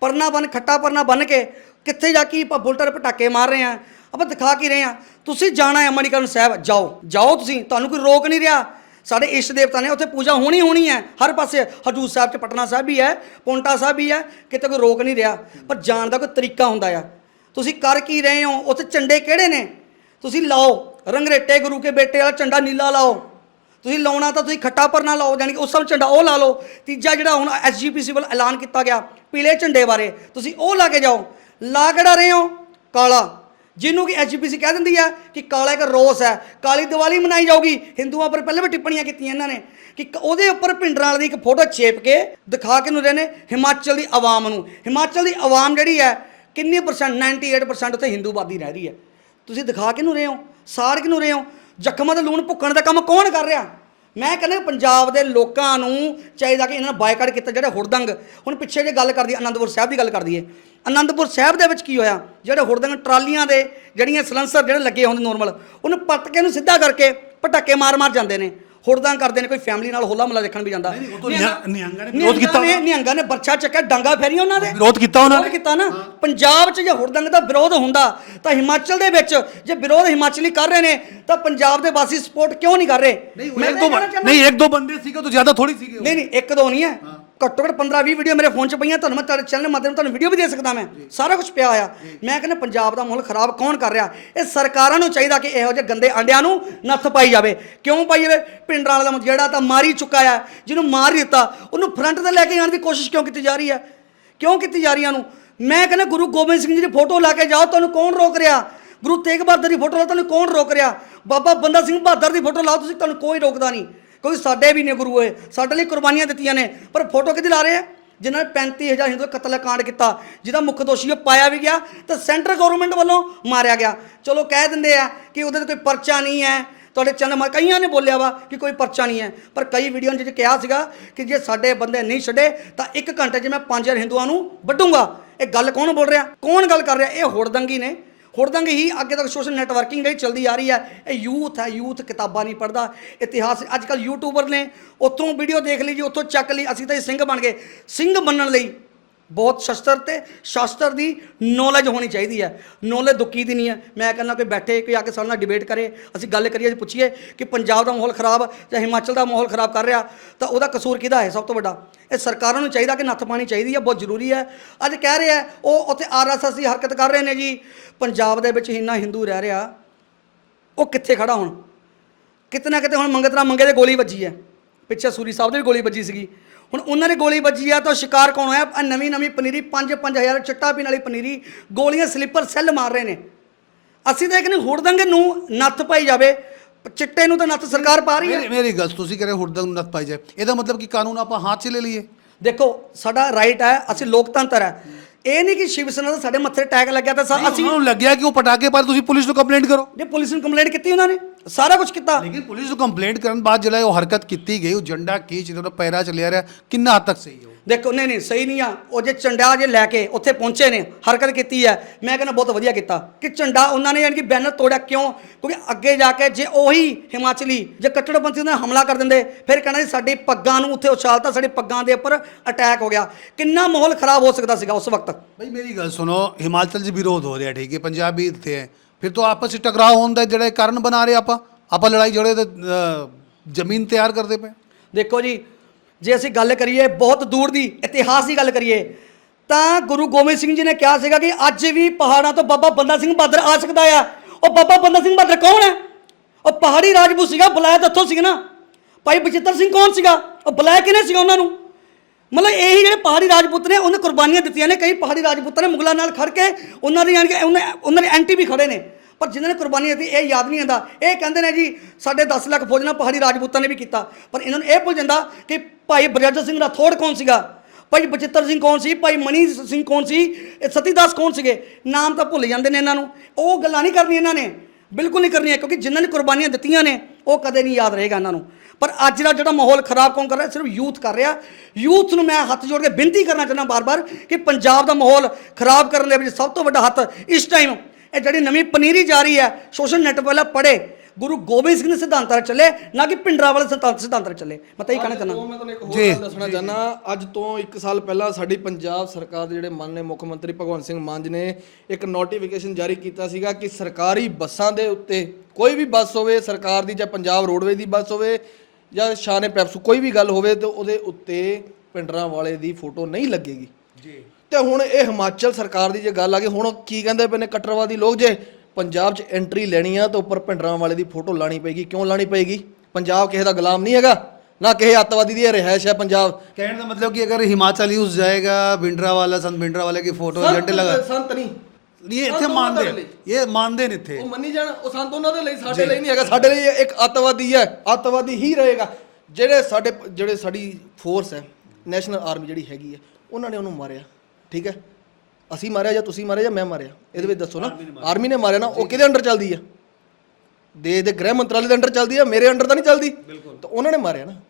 S3: ਪਰਨਾ ਬਨ ਖੱਟਾ ਪਰਨਾ ਬਨ ਕੇ ਕਿੱਥੇ ਜਾ ਕੇ ਆਪਾਂ ਬੁਲਟਰ ਪਟਾਕੇ ਮਾਰ ਰਹੇ ਆ ਆਪਾਂ ਦਿਖਾ ਕੀ ਰਹੇ ਆ ਤੁਸੀਂ ਜਾਣਾ ਹੈ ਮਣੀਕਰਨ ਸਾਹਿਬ ਜਾਓ। ਜਾਓ ਤੁਸੀਂ। ਤੁਹਾਨੂੰ ਕੋਈ ਰੋਕ ਨਹੀਂ ਰਿਹਾ। ਸਾਡੇ ਇਸ਼ਟ ਦੇਵਤਾ ਨੇ ਉੱਥੇ ਪੂਜਾ ਹੋਣੀ ਹੋਣੀ ਹੈ। ਹਰ ਪਾਸੇ ਹਜੂਰ ਸਾਹਿਬ ਚ, ਪਟਨਾ ਸਾਹਿਬ ਵੀ ਹੈ, ਪੌਂਟਾ ਸਾਹਿਬ ਵੀ ਹੈ, ਕਿਤੇ ਕੋਈ ਰੋਕ ਨਹੀਂ ਰਿਹਾ। ਪਰ ਜਾਣ ਦਾ ਕੋਈ ਤਰੀਕਾ ਹੁੰਦਾ ਆ। ਤੁਸੀਂ ਕਰ ਕੀ ਰਹੇ ਹੋ? ਉੱਥੇ ਝੰਡੇ ਕਿਹੜੇ ਨੇ? ਤੁਸੀਂ ਲਾਓ, ਰੰਗਰੇਟੇ ਗੁਰੂ ਕੇ ਬੇਟੇ ਵਾਲਾ ਝੰਡਾ ਨੀਲਾ ਲਾਓ। ਤੁਸੀਂ ਲਾਉਣਾ ਤਾਂ ਤੁਸੀਂ ਖੱਟਾ ਪਰਨਾ ਲਾਓ ਯਾਨੀ ਕਿ ਉਸ ਸਭ ਝੰਡਾ ਉਹ ਲਾ ਲਓ। ਤੀਜਾ ਜਿਹੜਾ ਹੁਣ ਐਸਜੀਪੀਸੀ ਵੱਲ ਐਲਾਨ ਕੀਤਾ ਗਿਆ, ਪੀਲੇ ਝੰਡੇ ਬਾਰੇ, ਤੁਸੀਂ ਉਹ ਲਾ ਕੇ ਜਾਓ। ਲਾ ਕਿਹੜਾ ਰਹੇ ਹੋ? ਕਾਲਾ। ਜਿਹਨੂੰ ਕਿ ਐਸਜੀਪੀਸੀ ਕਹਿ ਦਿੰਦੀ ਹੈ ਕਿ ਕਾਲਾ ਇੱਕ ਰੋਸ ਹੈ। ਕਾਲੀ ਦੀਵਾਲੀ ਮਨਾਈ ਜਾਊਗੀ। ਹਿੰਦੂਆਂ ਉੱਪਰ ਪਹਿਲੇ ਵੀ ਟਿੱਪਣੀਆਂ ਕੀਤੀਆਂ ਇਹਨਾਂ ਨੇ ਕਿ ਕ- ਉਹਦੇ ਉੱਪਰ ਭਿੰਡਰਾਂ ਵਾਲੀ ਦੀ ਇੱਕ ਫੋਟੋ ਛੇਪ ਕੇ ਦਿਖਾ ਕੇ ਨੂੰ ਰਹੇ ਨੇ ਹਿਮਾਚਲ ਦੀ ਆਵਾਮ ਨੂੰ। ਹਿਮਾਚਲ ਦੀ ਆਵਾਮ ਜਿਹੜੀ ਹੈ, ਕਿੰਨੀ ਪਰਸੈਂਟ 98% ਉੱਥੇ ਹਿੰਦੂਵਾਦੀ ਰਹਿ ਰਹੀ ਹੈ। ਤੁਸੀਂ ਦਿਖਾ ਕਿਹਨੂੰ ਰਹੇ ਹੋ? ਸਾੜ ਕਿਹਨੂੰ ਰਹੇ ਹੋ? ਜ਼ਖਮਾਂ ਦਾ ਲੂਣ ਭੁੱਕਣ ਦਾ ਕੰਮ ਕੌਣ ਕਰ ਰਿਹਾ? ਮੈਂ ਕਹਿੰਦਾ ਪੰਜਾਬ ਦੇ ਲੋਕਾਂ ਨੂੰ ਚਾਹੀਦਾ ਕਿ ਇਹਨਾਂ ਨੂੰ ਬਾਈਕਾਟ ਕੀਤਾ ਜਿਹੜਾ ਹੁੜਦੰਗ। ਹੁਣ ਪਿੱਛੇ ਜੇ ਗੱਲ ਕਰਦੀ, ਅਨੰਦਪੁਰ ਸਾਹਿਬ ਦੀ ਗੱਲ ਕਰਦੀ ਏ। ਆਨੰਦਪੁਰ ਸਾਹਿਬ ਦੇ ਵਿੱਚ ਕੀ ਹੋਇਆ? ਜਿਹੜੇ ਹੁੜਦੰਗ ਟਰਾਲੀਆਂ ਦੇ ਜਿਹੜੀਆਂ ਸਲੈਂਸਰ ਜਿਹੜੇ ਲੱਗੇ ਹੁੰਦੇ ਨੋਰਮਲ ਉਹਨੂੰ ਪੱਟ ਕੇ ਨੂੰ ਸਿੱਧਾ ਕਰਕੇ ਪਟਾਕੇ ਮਾਰ ਮਾਰ ਜਾਂਦੇ ਨੇ। ਹੁੜਦੰਗ ਕਰਦੇ ਨੇ ਕੋਈ ਫੈਮਿਲੀ ਨਾਲ ਹੋਲਾ ਮਹੱਲਾ ਦੇਖਣ ਵੀ ਜਾਂਦਾ।
S2: ਨਿਹੰਗ- ਨੇ ਵਿਰੋਧ ਕੀਤਾ।
S3: ਨਿਹੰਗਾਂ ਨੇ ਬਰਛਾ ਚੱਕਿਆ ਡਾਂਗਾ ਫੇਰੀਆਂ ਉਹਨਾਂ ਦੇ।
S2: ਵਿਰੋਧ ਕੀਤਾ ਉਹਨਾਂ ਨੇ?
S3: ਕੀਤਾ ਨਾ। ਪੰਜਾਬ 'ਚ ਜੇ ਹੁੜਦੰਗ ਦਾ ਵਿਰੋਧ ਹੁੰਦਾ ਤਾਂ ਹਿਮਾਚਲ ਦੇ ਵਿੱਚ ਜੇ ਵਿਰੋਧ ਹਿਮਾਚਲੀ ਕਰ ਰਹੇ ਨੇ ਤਾਂ ਪੰਜਾਬ ਦੇ ਵਾਸੀ ਸਪੋਰਟ ਕਿਉਂ ਨਹੀਂ ਕਰ ਰਹੇ?
S2: ਇੱਕ ਦੋ ਨਹੀਂ ਇੱਕ ਦੋ ਬੰਦੇ ਸੀਗੇ ਤਾਂ ਜ਼ਿਆਦਾ ਥੋੜੀ ਸੀਗੇ
S3: ਨਹੀਂ ਨਹੀਂ ਇੱਕ ਦੋ ਨਹੀਂ ਹੈ। ਘੱਟੋ ਘੱਟ 15 20 ਵੀਡੀਓ ਮੇਰੇ ਫੋਨ 'ਚ ਪਈਆਂ ਤੁਹਾਨੂੰ ਮੈਂ ਤੁਹਾਡੇ ਚੈਨਲ ਮਾਧਿਅਮ ਤੁਹਾਨੂੰ ਵੀਡੀਓ ਵੀ ਦੇ ਸਕਦਾ ਮੈਂ। ਸਾਰਾ ਕੁਝ ਪਿਆ ਹੋਇਆ। ਮੈਂ ਕਹਿੰਦਾ ਪੰਜਾਬ ਦਾ ਮਾਹੌਲ ਖਰਾਬ ਕੌਣ ਕਰ ਰਿਹਾ? ਇਹ ਸਰਕਾਰਾਂ ਨੂੰ ਚਾਹੀਦਾ ਕਿ ਇਹੋ ਜਿਹੇ ਗੰਦੇ ਆਂਡਿਆਂ ਨੂੰ ਨੱਥ ਪਾਈ ਜਾਵੇ। ਕਿਉਂ ਪਾਈ ਜਾਵੇ? ਪਿੰਡਰਾਂ ਵਾਲਾ ਦਾ ਜਿਹੜਾ ਤਾਂ ਮਾਰੀ ਚੁੱਕਾ ਆ। ਜਿਹਨੂੰ ਮਾਰ ਦਿੱਤਾ ਉਹਨੂੰ ਫਰੰਟ ਤੇ ਲੈ ਕੇ ਜਾਣ ਦੀ ਕੋਸ਼ਿਸ਼ ਕਿਉਂ ਕੀਤੀ ਜਾ ਰਹੀ ਹੈ? ਕਿਉਂ ਕੀਤੀ ਜਾ ਰਹੀ ਹੈ ਉਹਨੂੰ? ਮੈਂ ਕਹਿੰਦਾ ਗੁਰੂ ਗੋਬਿੰਦ ਸਿੰਘ ਜੀ ਦੀ ਫੋਟੋ ਲਾ ਕੇ ਜਾਓ ਤੁਹਾਨੂੰ ਕੌਣ ਰੋਕ ਰਿਹਾ? ਗੁਰੂ ਤੇਗ ਬਹਾਦਰ ਦੀ ਫੋਟੋ ਲਾਓ ਤੁਹਾਨੂੰ ਕੌਣ ਰੋਕ ਰਿਹਾ? ਬਾਬਾ ਬੰਦਾ ਸਿੰਘ ਬਹਾਦਰ ਦੀ ਫੋਟੋ ਲਾਓ ਤੁਸੀਂ ਤੁਹਾਨੂੰ ਕੋਈ ਰੋਕਦਾ ਨਹੀਂ। ਕਿਉਂਕਿ ਸਾਡੇ ਵੀ ਨੇ ਗੁਰੂ ਹੋਏ ਸਾਡੇ ਲਈ ਕੁਰਬਾਨੀਆਂ ਦਿੱਤੀਆਂ ਨੇ। ਪਰ ਫੋਟੋ ਕਿਹਦੀ ਲਾ ਰਹੇ ਆ? ਜਿਨ੍ਹਾਂ ਨੇ 35000 ਹਿੰਦੂ ਦਾ ਕਤਲ ਕਾਂਡ ਕੀਤਾ, ਜਿਹਦਾ ਮੁੱਖ ਦੋਸ਼ੀ ਉਹ ਪਾਇਆ ਵੀ ਗਿਆ ਤੇ ਸੈਂਟਰ ਗਵਰਨਮੈਂਟ ਵੱਲੋਂ ਮਾਰਿਆ ਗਿਆ। ਚਲੋ ਕਹਿ ਦਿੰਦੇ ਆ ਕਿ ਉਹਦੇ ਤੇ ਕੋਈ ਪਰਚਾ ਨਹੀਂ ਹੈ, ਤੁਹਾਡੇ ਚੈਨਲ ਮਾ ਕਈਆਂ ਨੇ ਬੋਲਿਆ ਵਾ ਕਿ ਕੋਈ ਪਰਚਾ ਨਹੀਂ ਹੈ, ਪਰ ਕਈ ਵੀਡੀਓ ਨੇ ਜਿਹਦੇ ਕਿਹਾ ਸੀਗਾ ਕਿ ਜੇ ਸਾਡੇ ਬੰਦੇ ਨਹੀਂ ਛੱਡੇ ਤਾਂ 1 ਘੰਟੇ 'ਚ ਮੈਂ 5000 ਹਿੰਦੂਆਂ ਨੂੰ ਵੱਢੂੰਗਾ। ਇਹ ਗੱਲ ਕੌਣ ਬੋਲ ਰਿਹਾ? ਕੌਣ ਗੱਲ ਕਰ ਰਿਹਾ? ਇਹ ਹੁੜਦੰਗੀ ਨੇ। ਹੁੜਦੰਗ ਹੀ, ਅੱਗੇ ਤੱਕ ਸੋਸ਼ਲ ਨੈਟਵਰਕਿੰਗ ਜਿਹੜੀ ਚੱਲਦੀ ਆ ਰਹੀ ਹੈ ਇਹ ਯੂਥ ਹੈ ਯੂਥ ਕਿਤਾਬਾਂ ਨਹੀਂ ਪੜਦਾ ਇਤਿਹਾਸ, ਅੱਜ ਕੱਲ ਯੂਟਿਊਬਰ ਨੇ, ਉੱਥੋਂ ਵੀਡੀਓ ਦੇਖ ਲਈ ਜੀ, ਉੱਥੋਂ ਚੱਕ ਲਈ, ਅਸੀਂ ਤਾਂ ਇਹ ਸਿੰਘ ਬਣ ਗਏ। ਸਿੰਘ ਬਣਨ ਲਈ ਬਹੁਤ ਸ਼ਸਤਰ ਤੇ ਸ਼ਸਤਰ ਦੀ ਨੌਲੇਜ ਹੋਣੀ ਚਾਹੀਦੀ ਹੈ। ਨੌਲੇਜ ਦੁੱਕੀ ਦੀ ਨਹੀਂ ਹੈ। ਮੈਂ ਕਹਿੰਦਾ ਕੋਈ ਬੈਠੇ, ਕੋਈ ਆ ਕੇ ਸਾਡੇ ਨਾਲ ਡਿਬੇਟ ਕਰੇ, ਅਸੀਂ ਗੱਲ ਕਰੀਏ, ਅਸੀਂ ਪੁੱਛੀਏ ਕਿ ਪੰਜਾਬ ਦਾ ਮਾਹੌਲ ਖਰਾਬ ਜਾਂ ਹਿਮਾਚਲ ਦਾ ਮਾਹੌਲ ਖਰਾਬ ਕਰ ਰਿਹਾ, ਤਾਂ ਉਹਦਾ ਕਸੂਰ ਕਿਹਦਾ ਹੈ ਸਭ ਤੋਂ ਵੱਡਾ? ਇਹ ਸਰਕਾਰਾਂ ਨੂੰ ਚਾਹੀਦਾ ਕਿ ਨੱਥ ਪਾਣੀ ਚਾਹੀਦੀ ਹੈ, ਬਹੁਤ ਜ਼ਰੂਰੀ ਹੈ। ਅੱਜ ਕਹਿ ਰਿਹਾ, ਉਹ ਉੱਥੇ ਆਰਐਸਐਸ ਦੀ ਹਰਕਤ ਕਰ ਰਹੇ ਨੇ ਜੀ। ਪੰਜਾਬ ਦੇ ਵਿੱਚ ਇੰਨਾ ਹਿੰਦੂ ਰਹਿ ਰਿਹਾ, ਉਹ ਕਿੱਥੇ ਖੜਾ ਹੁਣ? ਕਿਤੇ ਨਾ ਕਿਤੇ ਹੁਣ ਮੰਗਤਰਾ ਮੰਗੇ ਦੇ ਗੋਲੀ ਵੱਜੀ ਹੈ। ਪਿੱਛੇ ਸੂਰੀ ਸਾਹਿਬ ਦੇ ਵੀ ਗੋਲੀ ਵੱਜੀ ਸੀਗੀ। ਹੁਣ ਉਹਨਾਂ ਦੇ ਗੋਲੀ ਵੱਜੀ ਆ ਤਾਂ ਸ਼ਿਕਾਰ ਕੌਣ ਹੋਇਆ? ਨਵੀਂ ਨਵੀਂ ਪਨੀਰੀ 5 5000 ਚਿੱਟਾ ਪੀਣ ਵਾਲੀ ਪਨੀਰੀ ਗੋਲੀਆਂ ਸਲੀਪਰ ਸੈੱਲ ਮਾਰ ਰਹੇ ਨੇ। ਅਸੀਂ ਤਾਂ ਕਹਿੰਦੇ ਹੁੜਦੰਗੇ ਨੂੰ ਨੱਥ ਪਾਈ ਜਾਵੇ। ਚਿੱਟੇ ਨੂੰ ਤਾਂ ਨੱਥ ਸਰਕਾਰ ਪਾ ਰਹੀ ਹੈ।
S2: ਮੇਰੀ ਗੱਲ ਤੁਸੀਂ ਕਹ ਰਹੇ ਹੁਰਦੰਗ ਨੱਥ ਪਾਈ ਜਾਏ ਇਹਦਾ ਮਤਲਬ ਕਿ ਕਾਨੂੰਨ ਆਪਾਂ ਹੱਥ 'ਚ ਲੈ ਲਈਏ।
S3: ਦੇਖੋ ਸਾਡਾ ਰਾਈਟ ਹੈ ਅਸੀਂ ਲੋਕਤੰਤਰ ਹੈ। ਇਹ ਨਹੀਂ ਕਿ ਸ਼ਿਵ ਸੈਨਾ ਦਾ ਸਾਡੇ ਮੱਥੇ ਟੈਗ ਲੱਗਿਆ ਤਾਂ ਅਸੀਂ
S2: ਉਹਨਾਂ ਨੂੰ ਲੱਗਿਆ ਕਿ ਉਹ ਪਟਾਕੇ ਪਰ ਤੁਸੀਂ ਪੁਲਿਸ ਨੂੰ ਕੰਪਲੇਂਟ ਕਰੋ।
S3: ਜੇ ਪੁਲਿਸ ਨੂੰ ਕੰਪਲੇਂਟ ਕੀਤੀ ਉਹਨਾਂ ਨੇ ਸਾਰਾ ਕੁਝ ਕੀਤਾ।
S2: ਲੇਕਿਨ ਪੁਲਿਸ ਨੂੰ ਕੰਪਲੇਂਟ ਕਰਨ ਬਾਅਦ ਜਿਹੜਾ ਉਹ ਹਰਕਤ ਕੀਤੀ ਗਈ ਉਹ ਝੰਡਾ ਖੀਚ ਜਿਹੜਾ ਪੈਰਾ ਚੱਲਿਆ ਰਿਹਾ ਕਿੰਨਾ ਹੱਦ ਤੱਕ ਸਹੀ ਹੈ
S3: ਦੇਖੋ ਨਹੀਂ ਨਹੀਂ ਸਹੀ ਨਹੀਂ ਆ। ਉਹ ਜੇ ਝੰਡਾ ਜੇ ਲੈ ਕੇ ਉੱਥੇ ਪਹੁੰਚੇ ਨੇ ਹਰਕਤ ਕੀਤੀ ਹੈ। ਮੈਂ ਕਹਿੰਦਾ ਬਹੁਤ ਵਧੀਆ ਕੀਤਾ ਕਿ ਝੰਡਾ ਉਹਨਾਂ ਨੇ ਯਾਨੀ ਕਿ ਬੈਨਰ ਤੋੜਿਆ। ਕਿਉਂ? ਕਿਉਂਕਿ ਅੱਗੇ ਜਾ ਕੇ ਜੇ ਉਹੀ ਹਿਮਾਚਲੀ ਜੇ ਕੱਟੜਪੰਥੀ ਉਹਨਾਂ ਨੇ ਹਮਲਾ ਕਰ ਦਿੰਦੇ ਫਿਰ ਕਹਿਣਾ ਸੀ ਸਾਡੀ ਪੱਗਾਂ ਨੂੰ ਉੱਥੇ ਉਛਾਲਤਾ ਸਾਡੀ ਪੱਗਾਂ ਦੇ ਉੱਪਰ ਅਟੈਕ ਹੋ ਗਿਆ। ਕਿੰਨਾ ਮਾਹੌਲ ਖਰਾਬ ਹੋ ਸਕਦਾ ਸੀਗਾ ਉਸ ਵਕਤ?
S2: ਭਾਈ ਮੇਰੀ ਗੱਲ ਸੁਣੋ ਹਿਮਾਚਲ 'ਚ ਵਿਰੋਧ ਹੋ ਰਿਹਾ ਠੀਕ ਹੈ? ਪੰਜਾਬੀ ਇੱਥੇ ਹੈ। ਫਿਰ ਤੋਂ ਆਪਸ 'ਚ ਟਕਰਾਅ ਹੋਣ ਦਾ ਜਿਹੜਾ ਇਹ ਕਾਰਨ ਬਣਾ ਰਹੇ ਆਪਾਂ ਆਪਾਂ ਲੜਾਈ ਝਗੜੇ ਤੇ ਜ਼ਮੀਨ ਤਿਆਰ ਕਰਦੇ ਪਏ
S3: ਦੇਖੋ ਜੀ, ਜੇ ਅਸੀਂ ਗੱਲ ਕਰੀਏ ਬਹੁਤ ਦੂਰ ਦੀ, ਇਤਿਹਾਸ ਦੀ ਗੱਲ ਕਰੀਏ, ਤਾਂ ਗੁਰੂ ਗੋਬਿੰਦ ਸਿੰਘ ਜੀ ਨੇ ਕਿਹਾ ਸੀਗਾ ਕਿ ਅੱਜ ਵੀ ਪਹਾੜਾਂ ਤੋਂ ਬਾਬਾ ਬੰਦਾ ਸਿੰਘ ਬਹਾਦਰ ਆ ਸਕਦਾ ਆ। ਉਹ ਬਾਬਾ ਬੰਦਾ ਸਿੰਘ ਬਹਾਦਰ ਕੌਣ ਹੈ? ਉਹ ਪਹਾੜੀ ਰਾਜਪੂਤ ਸੀਗਾ ਬੁਲਾਇਆ ਤਾਂ ਉੱਥੋਂ ਸੀਗਾ ਨਾ। ਭਾਈ ਬਚਿੱਤਰ ਸਿੰਘ ਕੌਣ ਸੀਗਾ? ਉਹ ਬੁਲਾਇਆ ਕਿਹਨੇ ਸੀਗਾ ਉਹਨਾਂ ਨੂੰ? ਮਤਲਬ ਇਹੀ ਜਿਹੜੇ ਪਹਾੜੀ ਰਾਜਪੂਤ ਨੇ, ਉਹਨੇ ਕੁਰਬਾਨੀਆਂ ਦਿੱਤੀਆਂ ਨੇ, ਕਈ ਪਹਾੜੀ ਰਾਜਪੂਤਾਂ ਨੇ ਮੁਗਲਾਂ ਨਾਲ ਖੜ ਕੇ ਉਹਨਾਂ ਦੀ ਯਾਨੀ ਕਿ ਉਹਨਾਂ ਉਹਨਾਂ ਦੇ ਐਂਟੀ ਵੀ ਖੜੇ ਨੇ। ਪਰ ਜਿਨ੍ਹਾਂ ਨੇ ਕੁਰਬਾਨੀਆਂ ਦਿੱਤੀ, ਇਹ ਯਾਦ ਨਹੀਂ ਆਉਂਦਾ। ਇਹ ਕਹਿੰਦੇ ਨੇ ਜੀ, ਸਾਡੇ 10 ਲੱਖ ਫੌਜ ਨਾਲ ਪਹਾੜੀ ਰਾਜਪੂਤਾਂ ਨੇ ਵੀ ਕੀਤਾ। ਪਰ ਇਹਨਾਂ ਨੂੰ ਇਹ ਭੁੱਲ ਜਾਂਦਾ ਕਿ ਭਾਈ ਬਰਜਰ ਸਿੰਘ ਰਾਠੌੜ ਕੌਣ ਸੀਗਾ? ਭਾਈ ਬਚਿੱਤਰ ਸਿੰਘ ਕੌਣ ਸੀ? ਭਾਈ ਮਨੀ ਸਿੰਘ ਕੌਣ ਸੀ? ਇਹ ਸਤੀਦਾਸ ਕੌਣ ਸੀਗੇ? ਨਾਮ ਤਾਂ ਭੁੱਲ ਜਾਂਦੇ ਨੇ ਇਹਨਾਂ ਨੂੰ। ਉਹ ਗੱਲਾਂ ਨਹੀਂ ਕਰਨੀਆਂ ਇਹਨਾਂ ਨੇ। ਬਿਲਕੁਲ ਨਹੀਂ ਕਰਨੀਆਂ, ਕਿਉਂਕਿ ਜਿਨ੍ਹਾਂ ਨੇ ਕੁਰਬਾਨੀਆਂ ਦਿੱਤੀਆਂ ਨੇ, ਉਹ ਕਦੇ ਨਹੀਂ ਯਾਦ ਰਹੇਗਾ ਇਹਨਾਂ ਨੂੰ। ਪਰ ਅੱਜ ਦਾ ਜਿਹੜਾ ਮਾਹੌਲ ਖਰਾਬ ਕੌਣ ਕਰ ਰਿਹਾ? ਸਿਰਫ ਯੂਥ ਕਰ ਰਿਹਾ। ਯੂਥ ਨੂੰ ਮੈਂ ਹੱਥ ਜੋੜ ਕੇ ਬੇਨਤੀ ਕਰਨਾ ਚਾਹੁੰਦਾ ਬਾਰ-ਬਾਰ ਕਿ ਪੰਜਾਬ ਦਾ ਮਾਹੌਲ ਖਰਾਬ ਕਰਨ ਦੇ ਵਿੱਚ ਸਭ ਤੋਂ ਵੱਡਾ ਹੱਥ ਇਸ ਟਾਈਮ ਇਹ ਜਿਹੜੀ ਨਵੀਂ ਪਨੀਰੀ ਜਾ ਰਹੀ ਹੈ ਸੋਸ਼ਲ ਨੈਟਵਰਕ ਵਾਲਾ ਪੜੇ ਗੁਰੂ ਗੋਬਿੰਦ ਸਿੰਘ ਦੇ ਸਿਧਾਂਤਾਂ 'ਤੇ ਚੱਲੇ ਨਾ ਕਿ ਪਿੰਡਰਾ ਵਾਲੇ ਸਿਧਾਂਤ ਸਿਧਾਂਤਾਂ 'ਤੇ ਚੱਲੇ। ਮੈਂ ਤਾਂ ਇਹ ਕਹਿਣਾ ਚਾਹੁੰਦਾ।
S1: ਮੈਂ ਤੁਹਾਨੂੰ ਇੱਕ ਹੋਰ ਗੱਲ ਦੱਸਣਾ ਚਾਹਨਾ ਅੱਜ ਤੋਂ 1 ਸਾਲ ਪਹਿਲਾਂ ਸਾਡੀ ਪੰਜਾਬ ਸਰਕਾਰ ਦੇ ਜਿਹੜੇ ਮਾਨਯ ਮੁੱਖ ਮੰਤਰੀ ਭਗਵੰਤ ਸਿੰਘ ਮਾਨ ਜੀ ਨੇ ਇੱਕ ਨੋਟੀਫਿਕੇਸ਼ਨ ਜਾਰੀ ਕੀਤਾ ਸੀਗਾ ਕਿ ਸਰਕਾਰੀ ਬੱਸਾਂ ਦੇ ਉੱਤੇ ਕੋਈ ਵੀ ਬੱਸ ਹੋਵੇ ਸਰਕਾਰ ਦੀ ਜਾਂ ਪੰਜਾਬ ਰੋਡਵੇ ਦੀ ਬੱਸ ਹੋਵੇ ਜਾਂ ਸ਼ਾਨੇ ਪੈਪਸੂ ਕੋਈ ਵੀ ਗੱਲ ਹੋਵੇ ਤੇ ਉਹਦੇ ਉੱਤੇ ਪਿੰਡਰਾਂ ਵਾਲੇ ਦੀ ਫੋਟੋ ਨਹੀਂ ਲੱਗੇਗੀ। ਜੀ। ਤੇ ਹੁਣ ਇਹ ਹਿਮਾਚਲ ਸਰਕਾਰ ਦੀ ਜੇ ਗੱਲ ਆ ਗਈ ਹੁਣ ਕੀ ਕਹਿੰਦੇ ਪਏ ਨੇ ਕਟਰਵਾਦੀ ਲੋਕ ਜੇ ਪੰਜਾਬ 'ਚ ਐਂਟਰੀ ਲੈਣੀ ਆ ਤਾਂ ਉੱਪਰ ਪਿੰਡਰਾਂ ਵਾਲੇ ਦੀ ਫੋਟੋ ਲਾਣੀ ਪਏਗੀ। ਕਿਉਂ ਲਾਣੀ ਪਏਗੀ? ਪੰਜਾਬ ਕਿਸੇ ਦਾ ਗੁਲਾਮ ਨਹੀਂ ਹੈਗਾ ਨਾ ਕਿਸੇ ਅੱਤਵਾਦੀ ਦੀ ਰਹਿائش ਹੈ ਪੰਜਾਬ।
S2: ਕਹਿਣ ਦਾ ਮਤਲਬ ਕਿ ਅਗਰ ਹਿਮਾਚਲ ਯੂਜ਼ ਜਾਏਗਾ ਬਿੰਡਰਾ ਵਾਲਾ ਸੰਤ ਬਿੰਡਰਾ ਵਾਲੇ ਕੀ ਫੋਟੋ ਏਜੰਟ ਲਗਾ
S1: ਸੰਤ ਨਹੀਂ।
S2: ਨਹੀਂ
S1: ਇਹ
S2: ਇੱਥੇ
S1: ਮੰਨਦੇ
S2: ਇਹ ਮੰਨਦੇ ਨੇ ਇੱਥੇ।
S1: ਉਹ ਮੰਨੀ ਜਾਣ ਉਹ ਸੰਤ ਉਹਨਾਂ ਦੇ ਲਈ ਸਾਡੇ ਲਈ ਨਹੀਂ ਹੈਗਾ। ਸਾਡੇ ਲਈ ਇੱਕ ਅੱਤਵਾਦੀ ਹੈ। ਅੱਤਵਾਦੀ ਹੀ ਰਹੇਗਾ। ਜਿਹੜੇ ਸਾਡੇ ਜਿਹੜੇ ਸਾਡੀ ਫੋਰਸ ਹੈ ਨੈਸ਼ਨਲ ਆਰਮੀ ਜਿਹੜੀ ਹੈਗੀ ਹੈ ਉਹਨਾਂ ਨੇ ਉਹਨੂੰ ਮਾਰਿਆ। ਠੀਕ ਹੈ? ਅਸੀਂ ਮਾਰਿਆ ਜਾਂ ਤੁਸੀਂ ਮਾਰਿਆ ਜਾਂ ਮੈਂ ਮਾਰਿਆ? ਇਹਦੇ ਵਿੱਚ ਦੱਸੋ ਨਾ। ਆਰਮੀ ਨੇ ਮਾਰਿਆ। ਨਾ ਉਹ ਕਿਹਦੇ ਅੰਡਰ ਚੱਲਦੀ ਹੈ? ਦੇਸ਼ ਦੇ ਗ੍ਰਹਿ ਮੰਤਰਾਲੇ ਦੇ ਅੰਡਰ ਚੱਲਦੀ ਹੈ ਮੇਰੇ ਅੰਡਰ ਤਾਂ ਨਹੀਂ ਚੱਲਦੀ। ਤਾਂ ਉਹਨਾਂ ਨੇ ਮਾਰਿਆ ਨਾ।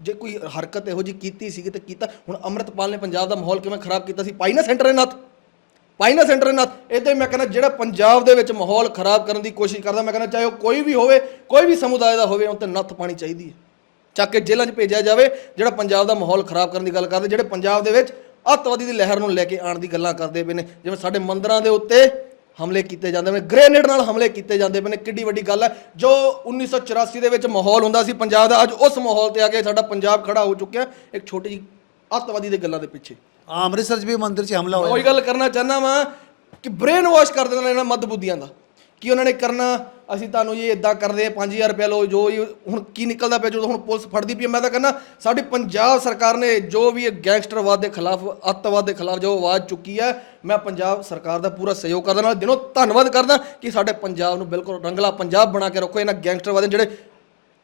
S1: ਜੇ ਕੋਈ ਹਰਕਤ ਇਹੋ ਜੀ ਕੀਤੀ ਸੀਗੀ ਤਾਂ ਕੀਤਾ। ਹੁਣ ਅਮਰਤਪਾਲ ਨੇ ਪੰਜਾਬ ਦਾ ਮਾਹੌਲ ਕਿਵੇਂ ਖਰਾਬ ਕੀਤਾ ਸੀ? ਪਾਈ ਨਾ ਸੈਂਟਰ ਨੇ ਨੱਥ। ਪਾਈ ਨਾ ਸੈਂਟਰ ਦੇ ਨੱਥ ਇਦਾਂ ਮੈਂ ਕਹਿੰਦਾ ਜਿਹੜਾ ਪੰਜਾਬ ਦੇ ਵਿੱਚ ਮਾਹੌਲ ਖਰਾਬ ਕਰਨ ਦੀ ਕੋਸ਼ਿਸ਼ ਕਰਦਾ, ਮੈਂ ਕਹਿੰਦਾ ਚਾਹੇ ਉਹ ਕੋਈ ਵੀ ਹੋਵੇ, ਕੋਈ ਵੀ ਸਮੁਦਾਇ ਦਾ ਹੋਵੇ ਉਹ ਤੇ ਨੱਥ ਪਾਣੀ ਚਾਹੀਦੀ ਹੈ। ਚੱਕ ਕੇ ਜੇਲ੍ਹਾਂ 'ਚ ਭੇਜਿਆ ਜਾਵੇ, ਜਿਹੜਾ ਪੰਜਾਬ ਦਾ ਮਾਹੌਲ ਖਰਾਬ ਕਰਨ ਦੀ ਗੱਲ ਕਰਦੇ, ਜਿਹੜੇ ਪੰਜਾਬ ਦੇ ਵਿੱਚ ਅੱਤਵਾਦੀ ਦੀ ਲਹਿਰ ਨੂੰ ਲੈ ਕੇ ਆਉਣ ਦੀ ਗੱਲਾਂ ਕਰਦੇ ਪਏ ਨੇ। ਜਿਵੇਂ ਸਾਡੇ ਮੰਦਰਾਂ ਦੇ ਉੱਤੇ ਹਮਲੇ ਕੀਤੇ ਜਾਂਦੇ ਨੇ ਗ੍ਰੇਨੇਡ ਨਾਲ ਹਮਲੇ ਕੀਤੇ ਜਾਂਦੇ ਪਏ ਨੇ, ਕਿੱਡੀ ਵੱਡੀ ਗੱਲ ਹੈ। ਜੋ 1984 ਦੇ ਵਿੱਚ ਮਾਹੌਲ ਹੁੰਦਾ ਸੀ, ਪੰਜਾਬ ਦਾ ਅੱਜ ਉਸ ਮਾਹੌਲ ਤੇ ਆ ਕੇ ਸਾਡਾ ਪੰਜਾਬ ਖੜਾ ਹੋ ਚੁੱਕਿਆ, ਇੱਕ ਛੋਟੀ ਜਿਹੀ ਅੱਤਵਾਦੀ ਦੇ ਗੱਲਾਂ ਦੇ ਪਿੱਛੇ।
S2: ਆ ਅੰਮ੍ਰਿਤਸਰ 'ਚ ਵੀ ਮੰਦਿਰ 'ਚ
S1: ਹਮਲਾ
S2: ਹੋਇਆ।
S1: ਉਹੀ ਗੱਲ ਕਰਨਾ ਚਾਹਨਾ ਵਾ ਕਿ ਬ੍ਰੇਨ ਵਾਸ਼ ਕਰ ਦੇਣਾ ਇਹਨਾਂ ਮੱਧ ਬੁੱਧੀਆਂ ਦਾ। ਕਿ ਉਹਨਾਂ ਨੇ ਕਰਨਾ ਅਸੀਂ ਤੁਹਾਨੂੰ ਇਹ ਇਦਾਂ ਕਰਦੇ ਆ 5000 ਰੁਪਏ ਲਓ ਜੋ ਇਹ ਹੁਣ ਕੀ ਨਿਕਲਦਾ ਪਿਆ ਜਦੋਂ ਹੁਣ ਪੁਲਿਸ ਫੜਦੀ ਪਈ ਹੈ, ਮੈਂ ਤਾਂ ਕਹਿੰਦਾ ਸਾਡੀ ਪੰਜਾਬ ਸਰਕਾਰ ਨੇ ਜੋ ਵੀ ਇਹ ਗੈਂਗਸਟਰਵਾਦ ਦੇ ਖਿਲਾਫ ਅੱਤਵਾਦ ਦੇ ਖਿਲਾਫ ਜੋ ਆਵਾਜ਼ ਚੁੱਕੀ ਹੈ ਮੈਂ ਪੰਜਾਬ ਸਰਕਾਰ ਦਾ ਪੂਰਾ ਸਹਿਯੋਗ ਕਰਦਾ ਨਾਲ ਦਿਨੋਂ ਧੰਨਵਾਦ ਕਰਦਾ ਕਿ ਸਾਡੇ ਪੰਜਾਬ ਨੂੰ ਬਿਲਕੁਲ ਰੰਗਲਾ ਪੰਜਾਬ ਬਣਾ ਕੇ ਰੱਖੋ ਇਹਨਾਂ ਗੈਂਗਸਟਰਵਾਦ ਗੈਂਗਸਟਰਵਾਦੀਆਂ ਜਿਹੜੇ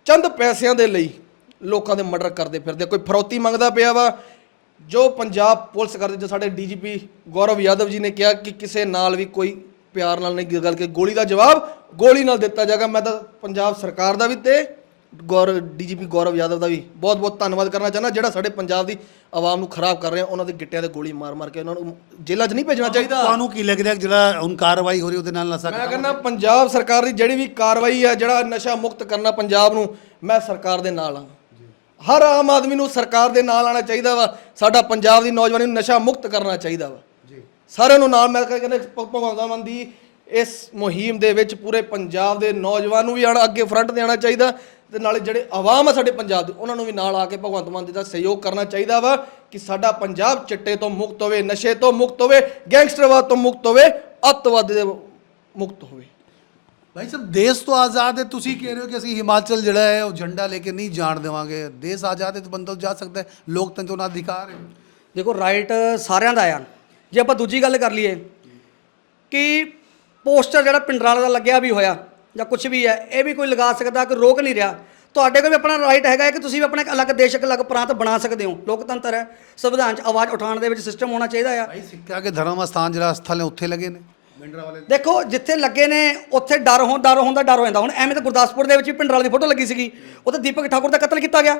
S1: ਚੰਦ ਪੈਸਿਆਂ ਦੇ ਲਈ ਲੋਕਾਂ ਦੇ ਮਰਡਰ ਕਰਦੇ ਫਿਰਦੇ ਕੋਈ ਫਰੋਤੀ ਮੰਗਦਾ ਪਿਆ ਵਾ ਜੋ ਪੰਜਾਬ ਪੁਲਿਸ ਕਰਦੇ ਜੋ ਸਾਡੇ ਡੀਜੀਪੀ ਗੌਰਵ ਯਾਦਵ ਜੀ ਨੇ ਕਿਹਾ ਕਿ ਕਿਸੇ ਨਾਲ ਵੀ ਕੋਈ ਪਿਆਰ ਨਾਲ ਨਹੀਂ ਗੱਲ ਕਿ ਗੋਲੀ ਦਾ ਜਵਾਬ ਗੋਲੀ ਨਾਲ ਦਿੱਤਾ ਜਾਏਗਾ। ਮੈਂ ਤਾਂ ਪੰਜਾਬ ਸਰਕਾਰ ਦਾ ਵੀ ਤੇ ਗੌਰਵ ਡੀਜੀਪੀ ਗੌਰਵ ਯਾਦਵ ਦਾ ਵੀ ਬਹੁਤ ਬਹੁਤ ਧੰਨਵਾਦ ਕਰਨਾ ਚਾਹੁੰਦਾ ਜਿਹੜਾ ਸਾਡੇ ਪੰਜਾਬ ਦੀ ਆਵਾਮ ਨੂੰ ਖਰਾਬ ਕਰ ਰਿਹਾ ਉਹਨਾਂ ਦੇ ਗਿੱਟਿਆਂ ਤੇ ਗੋਲੀ ਮਾਰ ਮਾਰ ਕੇ ਉਹਨਾਂ ਨੂੰ ਜੇਲ੍ਹਾਂ 'ਚ ਨਹੀਂ ਭੇਜਣਾ ਚਾਹੀਦਾ।
S2: ਤੁਹਾਨੂੰ ਕੀ ਲੱਗਦਾ ਜਿਹੜਾ ਹੁਣ ਕਾਰਵਾਈ ਹੋ ਰਹੀ ਉਹਦੇ ਨਾਲ ਨਸ਼ਾ
S1: ਮੈਂ ਕਹਿੰਦਾ ਪੰਜਾਬ ਸਰਕਾਰ ਦੀ ਜਿਹੜੀ ਵੀ ਕਾਰਵਾਈ ਹੈ ਜਿਹੜਾ ਨਸ਼ਾ ਮੁਕਤ ਕਰਨਾ ਪੰਜਾਬ ਨੂੰ ਮੈਂ ਸਰਕਾਰ ਦੇ ਨਾਲ ਹਾਂ। ਹਰ ਆਮ ਆਦਮੀ ਨੂੰ ਸਰਕਾਰ ਦੇ ਨਾਲ ਆਉਣਾ ਚਾਹੀਦਾ ਵਾ। ਸਾਡਾ ਪੰਜਾਬ ਦੀ ਨੌਜਵਾਨੀ ਨੂੰ ਨਸ਼ਾ ਮੁਕਤ ਕਰਨਾ ਚਾਹੀਦਾ ਵਾ। ਜੀ। ਸਾਰਿਆਂ ਨੂੰ ਨਾਲ ਮੈਂ ਕਹਿੰਦਾ ਭ- ਭਗਵੰਤ ਮਾਨ ਦੀ ਇਸ ਮੁਹਿੰਮ ਦੇ ਵਿੱਚ ਪੂਰੇ ਪੰਜਾਬ ਦੇ ਨੌਜਵਾਨ ਨੂੰ ਵੀ ਆਣਾ ਅੱਗੇ ਫਰੰਟ ਤੇ ਆਉਣਾ ਚਾਹੀਦਾ। ਤੇ ਨਾਲੇ ਜਿਹੜੇ ਆਵਾਮ ਆ ਸਾਡੇ ਪੰਜਾਬ ਦੇ ਉਹਨਾਂ ਨੂੰ ਵੀ ਨਾਲ ਆ ਕੇ ਭਗਵੰਤ ਮਾਨ ਜੀ ਦਾ ਸਹਿਯੋਗ ਕਰਨਾ ਚਾਹੀਦਾ ਵਾ ਕਿ ਸਾਡਾ ਪੰਜਾਬ ਚਿੱਟੇ ਤੋਂ ਮੁਕਤ ਹੋਵੇ ਨਸ਼ੇ ਤੋਂ ਮੁਕਤ ਹੋਵੇ ਗੈਂਗਸਟਰਵਾਦ ਤੋਂ ਮੁਕਤ ਹੋਵੇ ਅੱਤਵਾਦ ਦੇ ਮੁਕਤ ਹੋਵੇ।
S2: ਭਾਈ ਸਾਹਿਬ ਦੇਸ਼ ਤੋਂ ਆਜ਼ਾਦ ਹੈ ਤੁਸੀਂ ਕਹਿ ਰਹੇ ਹੋ ਕਿ ਅਸੀਂ ਹਿਮਾਚਲ ਜਿਹੜਾ ਹੈ ਉਹ ਝੰਡਾ ਲੈ ਕੇ ਨਹੀਂ ਜਾਣ ਦੇਵਾਂਗੇ। ਦੇਸ਼ ਆਜ਼ਾਦ ਹੈ ਤਾਂ ਬੰਦਾ ਜਾ ਸਕਦਾ ਹੈ। ਲੋਕਤੰਤਰ ਉਹਨਾਂ ਦਾ ਅਧਿਕਾਰ ਹੈ।
S3: ਦੇਖੋ ਰਾਈਟ ਸਾਰਿਆਂ ਦਾ ਆ। ਜੇ ਆਪਾਂ ਦੂਜੀ ਗੱਲ ਕਰ ਲਈਏ ਕਿ ਪੋਸਟਰ ਜਿਹੜਾ ਪਿੰਡਰਾਂ ਦਾ ਲੱਗਿਆ ਵੀ ਹੋਇਆ ਜਾਂ ਕੁਝ ਵੀ ਹੈ ਇਹ ਵੀ ਕੋਈ ਲਗਾ ਸਕਦਾ ਕਿ ਰੋਕ ਨਹੀਂ ਰਿਹਾ। ਤੁਹਾਡੇ ਕੋਲ ਵੀ ਆਪਣਾ ਰਾਈਟ ਹੈਗਾ ਕਿ ਤੁਸੀਂ ਵੀ ਆਪਣਾ ਇੱਕ ਅਲੱਗ ਦੇਸ਼ ਇੱਕ ਅਲੱਗ ਪ੍ਰਾਂਤ ਬਣਾ ਸਕਦੇ ਹੋ। ਲੋਕਤੰਤਰ ਹੈ। ਸੰਵਿਧਾਨ 'ਚ ਆਵਾਜ਼ ਉਠਾਉਣ ਦੇ ਵਿੱਚ ਸਿਸਟਮ ਹੋਣਾ ਚਾਹੀਦਾ ਆ।
S2: ਭਾਈ ਸਿੱਖਿਆ ਕੇ ਧਰਮ ਸਥਾਨ ਜਿਹੜਾ ਸਥਲ ਹੈ ਉੱਥੇ ਲੱਗੇ ਨੇ। ਮਿੰਡਰਾ ਵਾਲੇ
S3: ਦੇਖੋ, ਜਿੱਥੇ ਲੱਗੇ ਨੇ, ਉੱਥੇ ਡਰ ਹੋ, ਡਰ ਹੋਣ ਦਾ ਡਰ ਹੋ ਜਾਂਦਾ। ਹੁਣ ਐਵੇਂ ਤਾਂ ਗੁਰਦਾਸਪੁਰ ਦੇ ਵਿੱਚ ਵੀ ਪਿੰਡਰਾਲ ਦੀ ਫੋਟੋ ਲੱਗੀ ਸੀਗੀ। ਉੱਥੇ ਦੀਪਕ ਠਾਕੁਰ ਦਾ ਕਤਲ ਕੀਤਾ ਗਿਆ।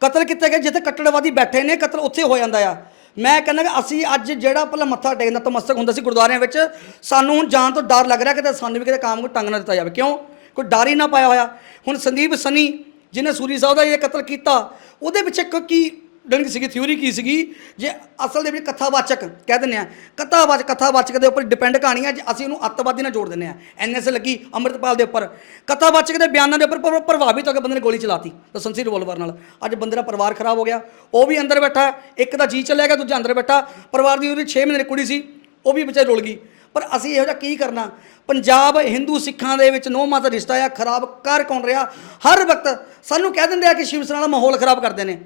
S3: ਕਤਲ ਕੀਤਾ ਗਿਆ ਜਿੱਥੇ ਕੱਟੜਵਾਦੀ ਬੈਠੇ ਨੇ, ਕਤਲ ਉੱਥੇ ਹੋ ਜਾਂਦਾ ਆ। ਮੈਂ ਕਹਿੰਦਾ ਕਿ ਅਸੀਂ ਅੱਜ ਜਿਹੜਾ ਪਹਿਲਾਂ ਮੱਥਾ ਟੇਕਣਾ ਤਮਸਤਕ ਹੁੰਦਾ ਸੀ ਗੁਰਦੁਆਰਿਆਂ ਵਿੱਚ, ਸਾਨੂੰ ਹੁਣ ਜਾਣ ਤੋਂ ਡਰ ਲੱਗ ਰਿਹਾ ਕਿ ਸਾਨੂੰ ਵੀ ਕਿਤੇ ਕੰਮ ਨੂੰ ਟੰਗ ਨਾ ਦਿੱਤਾ ਜਾਵੇ। ਕਿਉਂ? ਕੋਈ ਡਰ ਹੀ ਨਾ ਪਾਇਆ ਹੋਇਆ। ਹੁਣ ਸੰਦੀਪ ਸਨੀ, ਜਿਹਨੇ ਸੂਰੀ ਸਾਹਿਬ ਦਾ ਇਹ ਕਤਲ ਕੀਤਾ, ਉਹਦੇ ਪਿੱਛੇ ਕ- ਕੀ ਡੰਗ ਸੀਗੀ ਥਿਊਰੀ ਕੀ ਸੀਗੀ? ਜੇ ਅਸਲ ਦੇ ਵਿੱਚ ਕਥਾਵਾਚਕ ਕਹਿ ਦਿੰਦੇ ਆ ਕਥਾਵਾਚਕ ਕਥਾਵਾਚਕ ਦੇ ਉੱਪਰ ਡਿਪੈਂਡ ਕਹਾਣੀ ਆ ਜੇ ਅਸੀਂ ਉਹਨੂੰ ਅੱਤਵਾਦੀ ਨਾਲ ਜੋੜ ਦਿੰਦੇ ਆ ਐਨਐਸ ਲੱਗੀ ਅੰਮ੍ਰਿਤਪਾਲ ਦੇ ਉੱਪਰ। ਕਥਾਵਾਚਕ ਦੇ ਬਿਆਨਾਂ ਦੇ ਉੱਪਰ ਪ੍ਰਭਾਵਿਤ ਹੋ ਕੇ ਬੰਦੇ ਨੇ ਗੋਲੀ ਚਲਾਤੀ ਲਾਇਸੈਂਸੀ ਰਿਵੋਲਵਰ ਨਾਲ। ਅੱਜ ਬੰਦੇ ਦਾ ਪਰਿਵਾਰ ਖਰਾਬ ਹੋ ਗਿਆ, ਉਹ ਵੀ ਅੰਦਰ ਬੈਠਾ, ਇੱਕ ਦਾ ਜੀ ਚੱਲਿਆ ਗਿਆ, ਦੂਜਾ ਅੰਦਰ ਬੈਠਾ। ਪਰਿਵਾਰ ਦੀ ਉਹਦੀ 6 ਮਹੀਨੇ ਦੀ ਕੁੜੀ ਸੀ, ਉਹ ਵੀ ਵਿਚਾਰੀ ਰੁਲ ਗਈ। ਪਰ ਅਸੀਂ ਇਹੋ ਜਿਹਾ ਕੀ ਕਰਨਾ? ਪੰਜਾਬ ਹਿੰਦੂ ਸਿੱਖਾਂ ਦੇ ਵਿੱਚ ਨੋ ਮਾਤਾ ਰਿਸ਼ਤਾ ਆ ਖਰਾਬ ਕਰ ਕੌਣ ਰਿਹਾ? ਹਰ ਵਕਤ ਸਾਨੂੰ ਕਹਿ ਦਿੰਦੇ ਆ ਕਿ ਸ਼ਿਵ ਸੈਨਾ ਦਾ ਮਾਹੌਲ ਖਰਾਬ ਕਰਦੇ ਨੇ।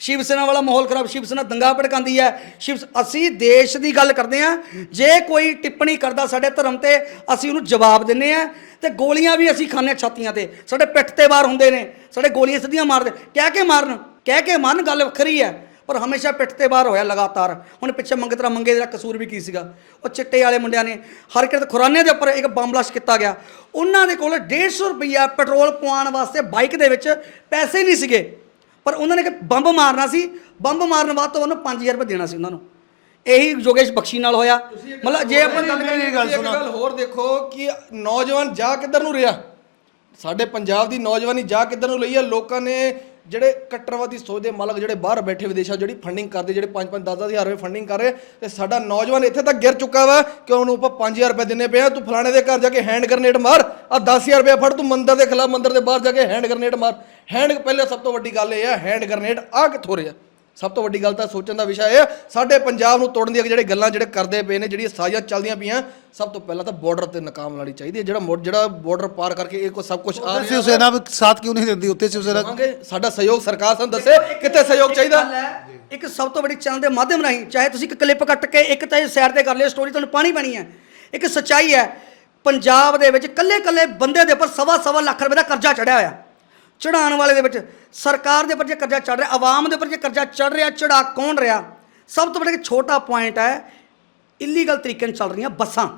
S3: ਸ਼ਿਵ ਸੈਨਾ ਵਾਲਾ ਮਾਹੌਲ ਖਰਾਬ, ਸ਼ਿਵ ਸੈਨਾ ਦੰਗਾ ਭੜਕਾਉਂਦੀ ਹੈ। ਸ਼ਿਵ ਅਸੀਂ ਦੇਸ਼ ਦੀ ਗੱਲ ਕਰਦੇ ਆ ਜੇ ਕੋਈ ਟਿੱਪਣੀ ਕਰਦਾ ਸਾਡੇ ਧਰਮ ਤੇ, ਅਸੀਂ ਉਹਨੂੰ ਜਵਾਬ ਦਿੰਨੇ ਆ ਤੇ ਗੋਲੀਆਂ ਵੀ ਅਸੀਂ ਖਾਂਦੇ ਹਾਂ ਛਾਤੀਆਂ ਤੇ। ਸਾਡੇ ਪਿੱਠ ਤੇ ਵਾਰ ਹੁੰਦੇ ਨੇ, ਸਾਡੇ ਗੋਲੀਆਂ ਸਿੱਧੀਆਂ ਮਾਰਦੇ, ਕਹਿ ਕੇ ਮਾਰਨ, ਕਹਿ ਕੇ ਮਨ ਗੱਲ ਵੱਖਰੀ ਹੈ, ਪਰ ਹਮੇਸ਼ਾ ਪਿੱਠ ਤੇ ਬਾਹਰ ਹੋਇਆ ਲਗਾਤਾਰ। ਹੁਣ ਪਿੱਛੇ ਮੰਗੇ ਮੰਗਤਰਾ ਮੰਗੇ ਦਾ ਕਸੂਰ ਵੀ ਕੀ ਸੀਗਾ? ਉਹ ਚਿੱਟੇ ਵਾਲੇ ਮੁੰਡਿਆਂ ਨੇ ਹਰਕਤ ਖੁਰਾਨੇ ਦੇ ਉੱਪਰ ਇੱਕ ਬੰਬ ਬਲਾਸਟ ਕੀਤਾ ਗਿਆ। ਉਹਨਾਂ ਦੇ ਕੋਲ 150 ਰੁਪਈਆ ਪੈਟਰੋਲ ਪਵਾਉਣ ਵਾਸਤੇ ਬਾਈਕ ਦੇ ਵਿੱਚ ਪੈਸੇ ਨਹੀਂ ਸੀਗੇ। ਪਰ ਉਹਨਾਂ ਨੇ ਕਿ ਬੰਬ ਮਾਰਨਾ ਸੀ ਬੰਬ ਮਾਰਨ ਬਾਅਦ ਤੋਂ ਉਹਨੂੰ 5000 ਰੁਪਏ ਦੇਣਾ ਸੀ ਉਹਨਾਂ ਨੂੰ। ਇਹੀ ਯੋਗੇਸ਼ ਬਖਸ਼ੀ ਨਾਲ ਹੋਇਆ। ਮਤਲਬ ਜੇ ਆਪਾਂ ਗੱਲ ਕਰੀਏ
S1: ਗੱਲ ਸੁਣੋ ਇੱਕ ਗੱਲ ਹੋਰ ਦੇਖੋ ਕਿ ਨੌਜਵਾਨ ਜਾ ਕਿੱਧਰ ਨੂੰ ਰਿਹਾ? ਸਾਡੇ ਪੰਜਾਬ ਦੀ ਨੌਜਵਾਨੀ ਜਾ ਕਿੱਧਰ ਨੂੰ ਲਈ ਆ? ਲੋਕਾਂ ਨੇ ਜਿਹੜੇ ਕੱਟਰਵਾਦੀ ਸੋਚ ਦੇ ਮਾਲਕ ਜਿਹੜੇ ਬਾਹਰ ਬੈਠੇ ਵਿਦੇਸ਼ਾਂ ਜਿਹੜੀ ਫੰਡਿੰਗ ਕਰਦੇ, ਜਿਹੜੇ 5-5 10-10 ਹਜ਼ਾਰ ਰੁਪਏ ਫੰਡਿੰਗ ਕਰ ਰਹੇ, ਤੇ ਸਾਡਾ ਨੌਜਵਾਨ ਇੱਥੇ ਤੱਕ ਗਿਰ ਚੁੱਕਾ ਵਾ ਕਿ ਉਹਨੂੰ ਆਪਾਂ 5000 ਰੁਪਏ ਦਿੰਨੇ ਪਏ ਆ, ਤੂੰ ਫਲਾਣੇ ਦੇ ਘਰ ਜਾ ਕੇ ਹੈਂਡ ਗ੍ਰਨੇਡ ਮਾਰ ਆ 10000 ਰੁਪਏ ਫੜ, ਤੂੰ ਮੰਦਰ ਦੇ ਖਿਲਾਫ ਮੰਦਰ ਦੇ ਬਾਹਰ ਜਾ ਕੇ ਹੈਂਡ ਗ੍ਰਨੇਡ ਮਾਰ। ਹੈਂਡ ਪਹਿਲੇ ਸਭ ਤੋਂ ਵੱਡੀ ਗੱਲ ਇਹ ਆ ਹੈਂਡ ਗ੍ਰਨੇਡ ਆ ਕਿੱਥੋਂ ਰਿਹਾ? ਸਭ ਤੋਂ ਵੱਡੀ ਗੱਲ ਤਾਂ ਸੋਚਣ ਦਾ ਵਿਸ਼ਾ ਇਹ ਆ ਸਾਡੇ ਪੰਜਾਬ ਨੂੰ ਤੋੜਨ ਦੀਆਂ ਜਿਹੜੇ ਗੱਲਾਂ ਜਿਹੜੇ ਕਰਦੇ ਪਏ ਨੇ ਜਿਹੜੀਆਂ ਸਾਜ਼ੀਆਂ ਚੱਲਦੀਆਂ ਪਈਆਂ ਸਭ ਤੋਂ ਪਹਿਲਾਂ ਤਾਂ ਬਾਰਡਰ ਤੇ ਨਾਕਾਮ ਲਾਣੀ ਚਾਹੀਦੀ ਹੈ ਜਿਹੜਾ ਮੋ- ਜਿਹੜਾ ਬਾਰਡਰ ਪਾਰ ਕਰਕੇ ਇਹ ਕੋ ਸਭ ਕੁਝ ਆ
S2: शिव सेना भी साथ क्यों नहीं देती उत्ते शिव सेना
S1: ਦੇਵਾਂਗੇ ਸਾਡਾ ਸਹਿਯੋਗ ਸਰਕਾਰ ਸਾਨੂੰ ਦੱਸੇ ਕਿੱਥੇ ਸਹਿਯੋਗ ਚਾਹੀਦਾ
S3: ਗੱਲ ਹੈ, ਇੱਕ ਸਭ ਤੋਂ ਵੱਡੀ ਚੈਨਲ ਦੇ ਮਾਧਿਅਮ ਰਾਹੀਂ ਚਾਹੇ ਤੁਸੀਂ ਇੱਕ ਕਲਿੱਪ ਕੱਟ ਕੇ ਇੱਕ ਚਾਹੇ ਸਾਈਡ ਤੇ ਕਰ ਲਿਓ ਸਟੋਰੀ ਤੁਹਾਨੂੰ ਪਾਣੀ ਪੈਣੀ ਹੈ ਇੱਕ ਸੱਚਾਈ ਹੈ ਪੰਜਾਬ ਦੇ ਵਿੱਚ ਕੱਲੇ ਕੱਲੇ ਬੰਦੇ ਦੇ ਉੱਪਰ ਸਵਾ ਸਵਾ ਲੱਖ ਰੁਪਏ ਦਾ ਕਰਜ਼ਾ ਚੜਿਆ ਹੋਇਆ ਚੜਾਉਣ ਵਾਲੇ ਦੇ ਵਿੱਚ, ਸਰਕਾਰ ਦੇ ਉੱਪਰ ਜੇ ਕਰਜ਼ਾ ਚੜ ਰਿਹਾ, ਆਵਾਮ ਦੇ ਉੱਪਰ ਜੇ ਕਰਜ਼ਾ ਚੜ ਰਿਹਾ ਚੜਾ ਕੌਣ ਰਿਹਾ? ਸਭ ਤੋਂ ਵੱਡਾ ਛੋਟਾ ਪੁਆਇੰਟ ਹੈ ਇਲੀਗਲ ਤਰੀਕੇ ਨਾਲ ਚੱਲ ਰਹੀਆਂ ਬੱਸਾਂ।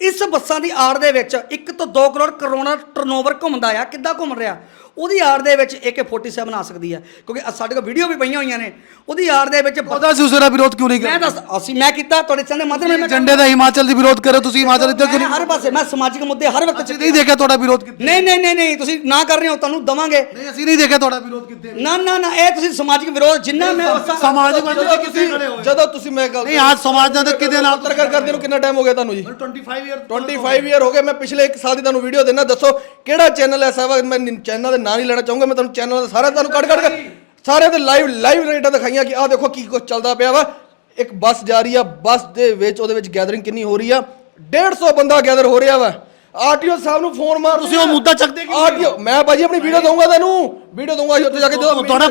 S3: ਇਸ ਬੱਸਾਂ ਦੀ ਆੜ ਦੇ ਵਿੱਚ 1 ਤੋਂ 2 ਕਰੋੜ ਕਰੋਨਾ ਟਰਨਓਵਰ ਘੁੰਮਦਾ ਆ, ਕਿੱਦਾਂ ਘੁੰਮ ਰਿਹਾ? ਉਹਦੀ ਆਰ ਦੇ ਵਿੱਚ AK47 ਆ ਸਕਦੀ ਹੈ ਕਿਉਂਕਿ ਸਾਡੇ ਕੋਲ ਵੀਡੀਓ ਵੀ ਪਈਆਂ ਹੋਈਆਂ ਨੇ। ਉਹਦੀ ਆਰ ਦੇ ਵਿੱਚ
S2: ਉਹਦਾ ਸੀ ਉਸਰਾ ਵਿਰੋਧ ਕਿਉਂ ਨਹੀਂ
S3: ਮੈਂ ਦੱਸ ਅਸੀਂ ਮੈਂ ਕੀਤਾ ਤੁਹਾਡੇ ਚੰਦੇ ਮਾਧਰ ਮੈਂ
S2: ਝੰਡੇ ਦਾ ਹਿਮਾਚਲ ਦੀ ਵਿਰੋਧ ਕਰੋ ਤੁਸੀਂ ਹਿਮਾਚਲ ਇੱਧਰ
S3: ਕਿਉਂ ਹਰ ਪਾਸੇ ਮੈਂ ਸਮਾਜਿਕ ਮੁੱਦੇ ਹਰ ਵਕਤ
S2: ਅਸੀਂ ਨਹੀਂ ਦੇਖਿਆ ਤੁਹਾਡਾ ਵਿਰੋਧ ਕਿੱਥੇ?
S3: ਨਹੀਂ ਨਹੀਂ ਨਹੀਂ ਨਹੀਂ ਤੁਸੀਂ ਨਾ ਕਰ ਰਹੇ ਹੋ ਤੁਹਾਨੂੰ ਦਵਾਂਗੇ।
S2: ਨਹੀਂ ਅਸੀਂ ਨਹੀਂ ਦੇਖਿਆ ਤੁਹਾਡਾ ਵਿਰੋਧ ਕਿੱਥੇ?
S3: ਨਾ ਨਾ ਨਾ ਇਹ ਤੁਸੀਂ ਸਮਾਜਿਕ ਵਿਰੋਧ ਜਿੰਨਾ ਮੈਂ
S2: ਸਮਾਜਿਕ
S1: ਜਦੋਂ
S2: ਵਿੱਚ
S1: ਕਿਸੇ ਜਦੋਂ ਤੁਸੀਂ ਮੈਂ ਗੱਲ
S2: ਨਹੀਂ ਆਜ ਸਮਾਜਾਂ ਦੇ ਕਿਹਦੇ ਨਾਲ
S1: ਪੱਤਰਕਾਰ ਕਰਦੇ ਨੂੰ ਕਿੰਨਾ ਟਾਈਮ ਹੋ ਗਿਆ ਤੁਹਾਨੂੰ ਜੀ?
S2: 25 ਇਅਰ
S1: 25 ਇਅਰ ਹੋ ਗਏ ਮੈਂ ਪਿਛਲੇ ਇੱਕ ਸਾਲ ਦੀ ਤੁਹਾਨੂੰ ਵੀਡੀਓ ਦੇਣਾ ਦੱਸੋ ਕਿਹੜਾ ਚੈਨਲ ਐਸਾ ਵਾ ਮੈਂ ਚੈਨਲ ਦੇ ਨਾਂ ਨਹੀਂ ਲੈਣਾ ਚਾਹੂੰਗਾ ਮੈਂ ਤੁਹਾਨੂੰ ਚੈਨਲ ਦਾ ਸਾਰਾ ਤੁਹਾਨੂੰ ਕੱਢ ਕੱਢ ਕੇ ਸਾਰੇ ਦੇ ਲਾਈਵ ਲਾਈਵ ਰੇਟਾਂ ਦਿਖਾਈਆਂ ਕਿ ਆਹ ਦੇਖੋ ਕੀ ਕੁਝ ਚੱਲਦਾ ਪਿਆ ਵਾ। ਇੱਕ ਬੱਸ ਜਾ ਰਹੀ ਆ ਬੱਸ ਦੇ ਵਿੱਚ ਉਹਦੇ ਵਿੱਚ ਗੈਦਰਿੰਗ ਕਿੰਨੀ ਹੋ ਰਹੀ ਆ। 150 ਬੰਦਾ ਗੈਦਰ ਹੋ ਰਿਹਾ ਵਾ। ਆਰਟੀਓ ਸਾਹਿਬ ਨੂੰ ਫੋਨ ਮਾਰ
S2: ਤੁਸੀਂ ਉਹ ਮੁੱਦਾ ਚੱਕਦੇ ਨਹੀਂ?
S1: ਆਰਟੀਓ ਮੈਂ ਭਾਜੀ ਆਪਣੀ ਵੀਡੀਓ ਦਊਂਗਾ ਤੈਨੂੰ। ਵੀਡੀਓ ਦਊਂਗਾ ਅਸੀਂ ਉੱਥੇ ਜਾ ਕੇ ਜਦੋਂ
S2: ਤੁਹਾਡਾ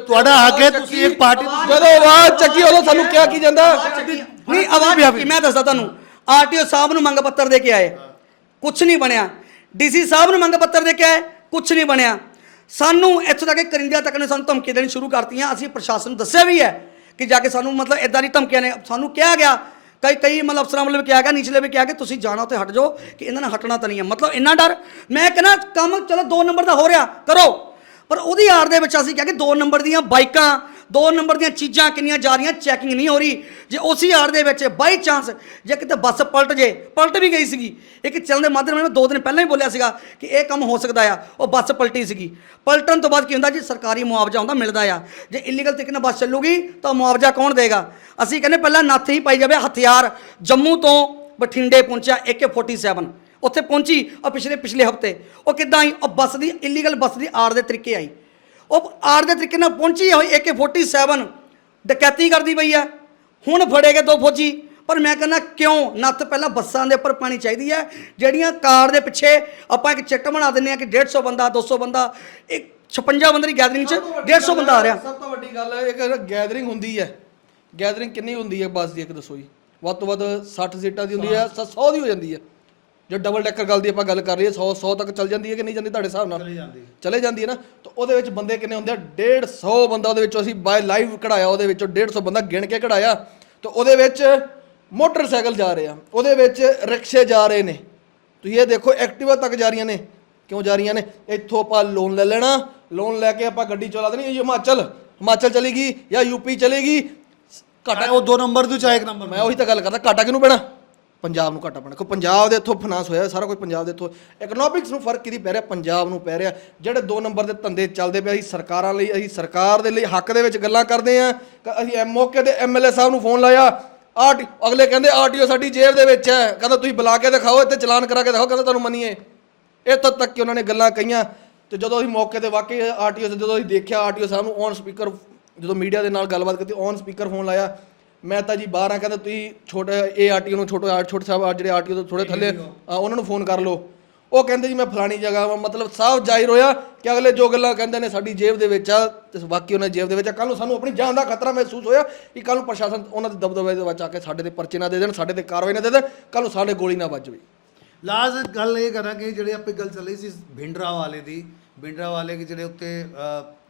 S2: ਤੁਹਾਡਾ ਹੱਕ ਹੈ, ਤੁਸੀਂ ਇੱਕ ਪਾਰਟੀ-
S1: ਜਦੋਂ ਆਵਾਜ਼ ਚੱਕੀ ਉਦੋਂ ਸਾਨੂੰ ਕਿਹਾ ਕੀ ਜਾਂਦਾ?
S3: ਨਹੀਂ ਆਵਾਜ਼ ਕੀ ਮੈਂ ਦੱਸਦਾ ਤੁਹਾਨੂੰ। ਆਰਟੀਓ ਸਾਹਿਬ ਨੂੰ ਮੰਗ ਪੱਤਰ ਦੇ ਕੇ ਆਏ। ਕੁਝ ਨਹੀਂ ਬਣਿਆ। ਡੀਸੀ ਸਾਹਿਬ ਨੂੰ ਮੰਗ ਪੱਤਰ ਦੇ ਕੇ ਆਏ। ਕੁਝ ਨਹੀਂ ਬਣਿਆ। ਸਾਨੂੰ ਇੱਥੋਂ ਤੱਕ ਕਰਿੰਦਿਆਂ ਤੱਕ ਨੇ ਸਾਨੂੰ ਧਮਕੀ ਦੇਣੀ ਸ਼ੁਰੂ ਕਰਤੀਆਂ। ਅਸੀਂ ਪ੍ਰਸ਼ਾਸਨ ਨੂੰ ਦੱਸਿਆ ਵੀ ਹੈ ਕਿ ਜਾ ਕੇ ਸਾਨੂੰ ਮਤਲਬ ਇਦਾਂ ਦੀ ਧਮਕੀਆਂ ਨੇ। ਸਾਨੂੰ ਕਿਹਾ ਗਿਆ, ਕਈ ਕਈ ਮਤਲਬ ਅਫਸਰਾਂ ਵੱਲੋਂ ਵੀ ਕਿਹਾ ਗਿਆ ਨੀਚਲੇ ਵੀ ਕਿਹਾ ਕਿ ਤੁਸੀਂ ਜਾਣਾ, ਉੱਥੇ ਹਟ ਜਾਓ ਕਿ ਇਹਨਾਂ ਨੇ ਹਟਣਾ ਤਾਂ ਨਹੀਂ ਹੈ। ਮਤਲਬ ਇੰਨਾ ਡਰ। ਮੈਂ ਕਹਿੰਦਾ ਕੰਮ ਚਲੋ 2 ਨੰਬਰ ਦਾ ਹੋ ਰਿਹਾ, ਕਰੋ। ਪਰ ਉਹਦੀ ਆੜ ਦੇ ਵਿੱਚ ਅਸੀਂ ਕਿਹਾ ਕਿ 2 ਨੰਬਰ ਦੀਆਂ ਬਾਈਕਾਂ ਦੋ ਨੰਬਰ ਦੀਆਂ ਚੀਜ਼ਾਂ ਕਿੰਨੀਆਂ ਜਾ ਰਹੀਆਂ ਚੈਕਿੰਗ ਨਹੀਂ ਹੋ ਰਹੀ। ਜੇ ਉਸੇ ਆੜ ਦੇ ਵਿੱਚ ਬਾਈ ਚਾਂਸ ਜੇ ਕਿਤੇ ਬੱਸ ਪਲਟ ਜੇ, ਪਲਟ ਵੀ ਗਈ ਸੀਗੀ। ਇੱਕ ਚੱਲਣ ਦੇ ਮਾਧਿਅਮ ਨਾਲ ਮੈਂ ਦੋ ਦਿਨ ਪਹਿਲਾਂ ਹੀ ਬੋਲਿਆ ਸੀਗਾ ਕਿ ਇਹ ਕੰਮ ਹੋ ਸਕਦਾ ਆ, ਉਹ ਬੱਸ ਪਲਟੀ ਸੀਗੀ। ਪਲਟਣ ਤੋਂ ਬਾਅਦ ਕੀ ਹੁੰਦਾ ਜੀ, ਸਰਕਾਰੀ ਮੁਆਵਜ਼ਾ ਹੁੰਦਾ, ਮਿਲਦਾ ਆ। ਜੇ ਇਲੀਗਲ ਤਰੀਕੇ ਨਾਲ ਬੱਸ ਚੱਲੂਗੀ, ਤਾਂ ਮੁਆਵਜ਼ਾ ਕੌਣ ਦੇਗਾ? ਅਸੀਂ ਕਹਿੰਦੇ ਪਹਿਲਾਂ ਨੱਥ ਹੀ ਪਾਈ ਜਾਵੇ, ਹਥਿਆਰ। ਜੰਮੂ ਤੋਂ ਬਠਿੰਡੇ ਪਹੁੰਚਿਆ AK47 ਉੱਥੇ ਪਹੁੰਚੀ ਉਹ ਪਿਛਲੇ ਪਿਛਲੇ ਹਫ਼ਤੇ। ਉਹ ਕਿੱਦਾਂ ਆਈ? ਉਹ ਬੱਸ ਦੀ ਇਲੀਗਲ ਬੱਸ ਦੀ ਆੜ ਦੇ ਤਰੀਕੇ ਆਈ। ਉਹ ਆੜ ਦੇ ਤਰੀਕੇ ਨਾਲ ਪਹੁੰਚੀ ਹੋਈ AK47 ਡਕੈਤੀ ਕਰਦੀ ਪਈ ਆ ਹੁਣ ਫੜੇ ਗਏ ਦੋ ਫੌਜੀ ਪਰ ਮੈਂ ਕਹਿੰਦਾ ਕਿਉਂ? ਨੱਥ ਪਹਿਲਾਂ ਬੱਸਾਂ ਦੇ ਉੱਪਰ ਪਾਣੀ ਚਾਹੀਦੀ ਹੈ। ਜਿਹੜੀਆਂ ਕਾਰ ਦੇ ਪਿੱਛੇ ਆਪਾਂ ਇੱਕ ਚਿੱਟ ਬਣਾ ਦਿੰਨੇ ਆ ਕਿ 150 ਬੰਦਾ 200 ਬੰਦਾ ਇੱਕ 56 ਬੰਦੇ ਦੀ ਗੈਦਰਿੰਗ 'ਚ 150 ਬੰਦਾ ਆ ਰਿਹਾ।
S1: ਸਭ ਤੋਂ ਵੱਡੀ ਗੱਲ ਇੱਕ ਗੈਦਰਿੰਗ ਹੁੰਦੀ ਹੈ। ਗੈਦਰਿੰਗ ਕਿੰਨੀ ਹੁੰਦੀ ਹੈ? ਬੱਸ ਦੀ ਇੱਕ ਦੱਸੋ ਜੀ। ਵੱਧ ਤੋਂ ਵੱਧ 60 ਸੀਟਾਂ ਦੀ ਹੁੰਦੀ ਹੈ 100 ਦੀ ਹੋ ਜਾਂਦੀ ਹੈ। ਜੋ ਡਬਲ ਡੈਕਰ ਗੱਲ ਦੀ ਆਪਾਂ ਗੱਲ ਕਰ ਰਹੀ ਹੈ 100 100 ਤੱਕ ਚੱਲ ਜਾਂਦੀ ਹੈ ਕਿ ਨਹੀਂ ਜਾਂਦੀ ਤੁਹਾਡੇ ਹਿਸਾਬ ਨਾਲ? ਚਲੇ ਜਾਂਦੀ ਚਲੇ ਜਾਂਦੀ ਹੈ ਨਾ? ਤਾਂ ਉਹਦੇ ਵਿੱਚ ਬੰਦੇ ਕਿੰਨੇ ਹੁੰਦੇ ਆ? 150 ਬੰਦਾ ਉਹਦੇ ਵਿੱਚੋਂ ਅਸੀਂ ਬਾਈ ਲਾਈਵ ਕਢਾਇਆ ਉਹਦੇ ਵਿੱਚੋਂ 150 ਬੰਦਾ ਗਿਣ ਕੇ ਕਢਾਇਆ। ਤੇ ਉਹਦੇ ਵਿੱਚ ਮੋਟਰਸਾਈਕਲ ਜਾ ਰਹੇ ਆ। ਉਹਦੇ ਵਿੱਚ ਰਿਕਸ਼ੇ ਜਾ ਰਹੇ ਨੇ। ਤੁਸੀਂ ਇਹ ਦੇਖੋ ਐਕਟਿਵਾ ਤੱਕ ਜਾ ਰਹੀਆਂ ਨੇ। ਕਿਉਂ ਜਾ ਰਹੀਆਂ ਨੇ? ਇੱਥੋਂ ਆਪਾਂ ਲੋਨ ਲੈ ਲੈਣਾ। ਲੋਨ ਲੈ ਕੇ ਆਪਾਂ ਗੱਡੀ ਚਲਾ ਦੇਣੀ। ਇਹ ਹਿਮਾਚਲ। ਹਿਮਾਚਲ ਚਲੇਗੀ ਜਾਂ ਯੂਪੀ ਚਲੇਗੀ ਘਾਟਾ
S2: ਉਹ ਦੋ ਨੰਬਰ ਤੋਂ ਚਾਹੇ ਇੱਕ ਨੰਬਰ
S1: ਮੈਂ ਉਹੀ ਤਾਂ ਗੱਲ ਕਰਦਾ। ਘਾਟਾ ਕਿਹਨੂੰ ਪੈਣਾ? ਪੰਜਾਬ ਨੂੰ ਘਾਟਾ ਪੈਣਾ ਕਿਉਂ ਪੰਜਾਬ ਦੇ ਇੱਥੋਂ ਫਾਈਨਾਂਸ ਹੋਇਆ, ਸਾਰਾ ਕੁਝ ਪੰਜਾਬ ਦੇ ਇੱਥੋਂ। ਇਕਨੋਮਿਕਸ ਨੂੰ ਫ਼ਰਕ ਕਿਹਦੀ ਪੈ ਰਿਹਾ? ਪੰਜਾਬ ਨੂੰ ਪੈ ਰਿਹਾ। ਜਿਹੜੇ ਦੋ ਨੰਬਰ ਦੇ ਧੰਦੇ ਚੱਲਦੇ ਪਏ ਅਸੀਂ ਸਰਕਾਰਾਂ ਲਈ, ਅਸੀਂ ਸਰਕਾਰ ਦੇ ਲਈ ਹੱਕ ਦੇ ਵਿੱਚ ਗੱਲਾਂ ਕਰਦੇ ਆ। ਅਸੀਂ ਐਮ ਮੌਕੇ ਤੇ ਐਮਐਲਏ ਸਾਹਿਬ ਨੂੰ ਫੋਨ ਲਾਇਆ, ਆਰ ਅਗਲੇ ਕਹਿੰਦੇ ਆਰਟੀਓ ਸਾਡੀ ਜੇਬ ਦੇ ਵਿੱਚ ਹੈ। ਕਹਿੰਦਾ, ਤੁਸੀਂ ਬੁਲਾ ਕੇ ਦਿਖਾਓ, ਇੱਥੇ ਚਲਾਨ ਕਰਾ ਕੇ ਦਿਖਾਓ। ਕਹਿੰਦਾ, ਤੁਹਾਨੂੰ ਮੰਨੀਏ। ਇੱਥੋਂ ਤੱਕ ਕਿ ਉਹਨਾਂ ਨੇ ਗੱਲਾਂ ਕਹੀਆਂ। ਤੇ ਜਦੋਂ ਅਸੀਂ ਮੌਕੇ ਤੇ ਵਾਕਈ ਆਰਟੀਓ ਜਦੋਂ ਅਸੀਂ ਦੇਖਿਆ ਆਰਟੀਓ ਸਾਹਿਬ ਨੂੰ ਔਨ ਸਪੀਕਰ ਜਦੋਂ ਮੀਡੀਆ ਦੇ ਨਾਲ ਗੱਲਬਾਤ ਕੀਤੀ ਔਨ ਸਪੀਕਰ ਫੋਨ ਲਾਇਆ। ਮੈਂ ਤਾਂ ਜੀ ਬਾਹਰ ਆ ਕਹਿੰਦਾ ਤੁਸੀਂ ਛੋਟੇ ਇਹ ਆਰਟੀਓ ਨੂੰ ਛੋਟੇ ਛੋਟੇ ਸਾਹਿਬ ਆ ਜਿਹੜੇ ਆਰਟੀਓ ਤੋਂ ਥੋੜੇ ਥੱਲੇ ਆ, ਉਹਨਾਂ ਨੂੰ ਫੋਨ ਕਰ ਲਓ। ਉਹ ਕਹਿੰਦੇ ਜੀ ਮੈਂ ਫਲਾਣੀ ਜਗ੍ਹਾ ਵਾਂ ਮਤਲਬ ਸਾਫ਼ ਜ਼ਾਹਿਰ ਹੋਇਆ ਕਿ ਅਗਲੇ ਜੋ ਗੱਲਾਂ ਕਹਿੰਦੇ ਨੇ ਸਾਡੀ ਜੇਬ ਦੇ ਵਿੱਚ ਆ ਤੇ ਬਾਕੀ ਉਹਨਾਂ ਦੀ ਜੇਬ ਦੇ ਵਿੱਚ ਆ। ਕੱਲ ਨੂੰ ਸਾਨੂੰ ਆਪਣੀ ਜਾਨ ਦਾ ਖਤਰਾ ਮਹਿਸੂਸ ਹੋਇਆ ਕਿ ਕੱਲ ਨੂੰ ਪ੍ਰਸ਼ਾਸਨ ਉਹਨਾਂ ਦੇ ਦਬਦਬੇ ਦੇ ਵਿੱਚ ਆ ਕੇ ਸਾਡੇ ਤੇ ਪਰਚੇ ਨਾ ਦੇ ਦੇਣ ਸਾਡੇ ਤੇ ਕਾਰਵਾਈ ਨਾ ਦੇ ਦੇਣ ਕੱਲ ਨੂੰ ਸਾਡੇ ਗੋਲੀ ਨਾ ਵੱਜ ਜਾਵੇ।
S2: ਲਾਸਟ ਗੱਲ ਇਹ ਕਰਾਂ ਕਿ ਜਿਹੜੇ ਆਪੇ ਗੱਲ ਚੱਲੀ ਸੀ ਭਿੰਡਰਾ ਵਾਲੇ ਦੀ ਭਿੰਡਰਾ ਵਾਲੇ ਦੇ ਜਿਹੜੇ ਉੱਤੇ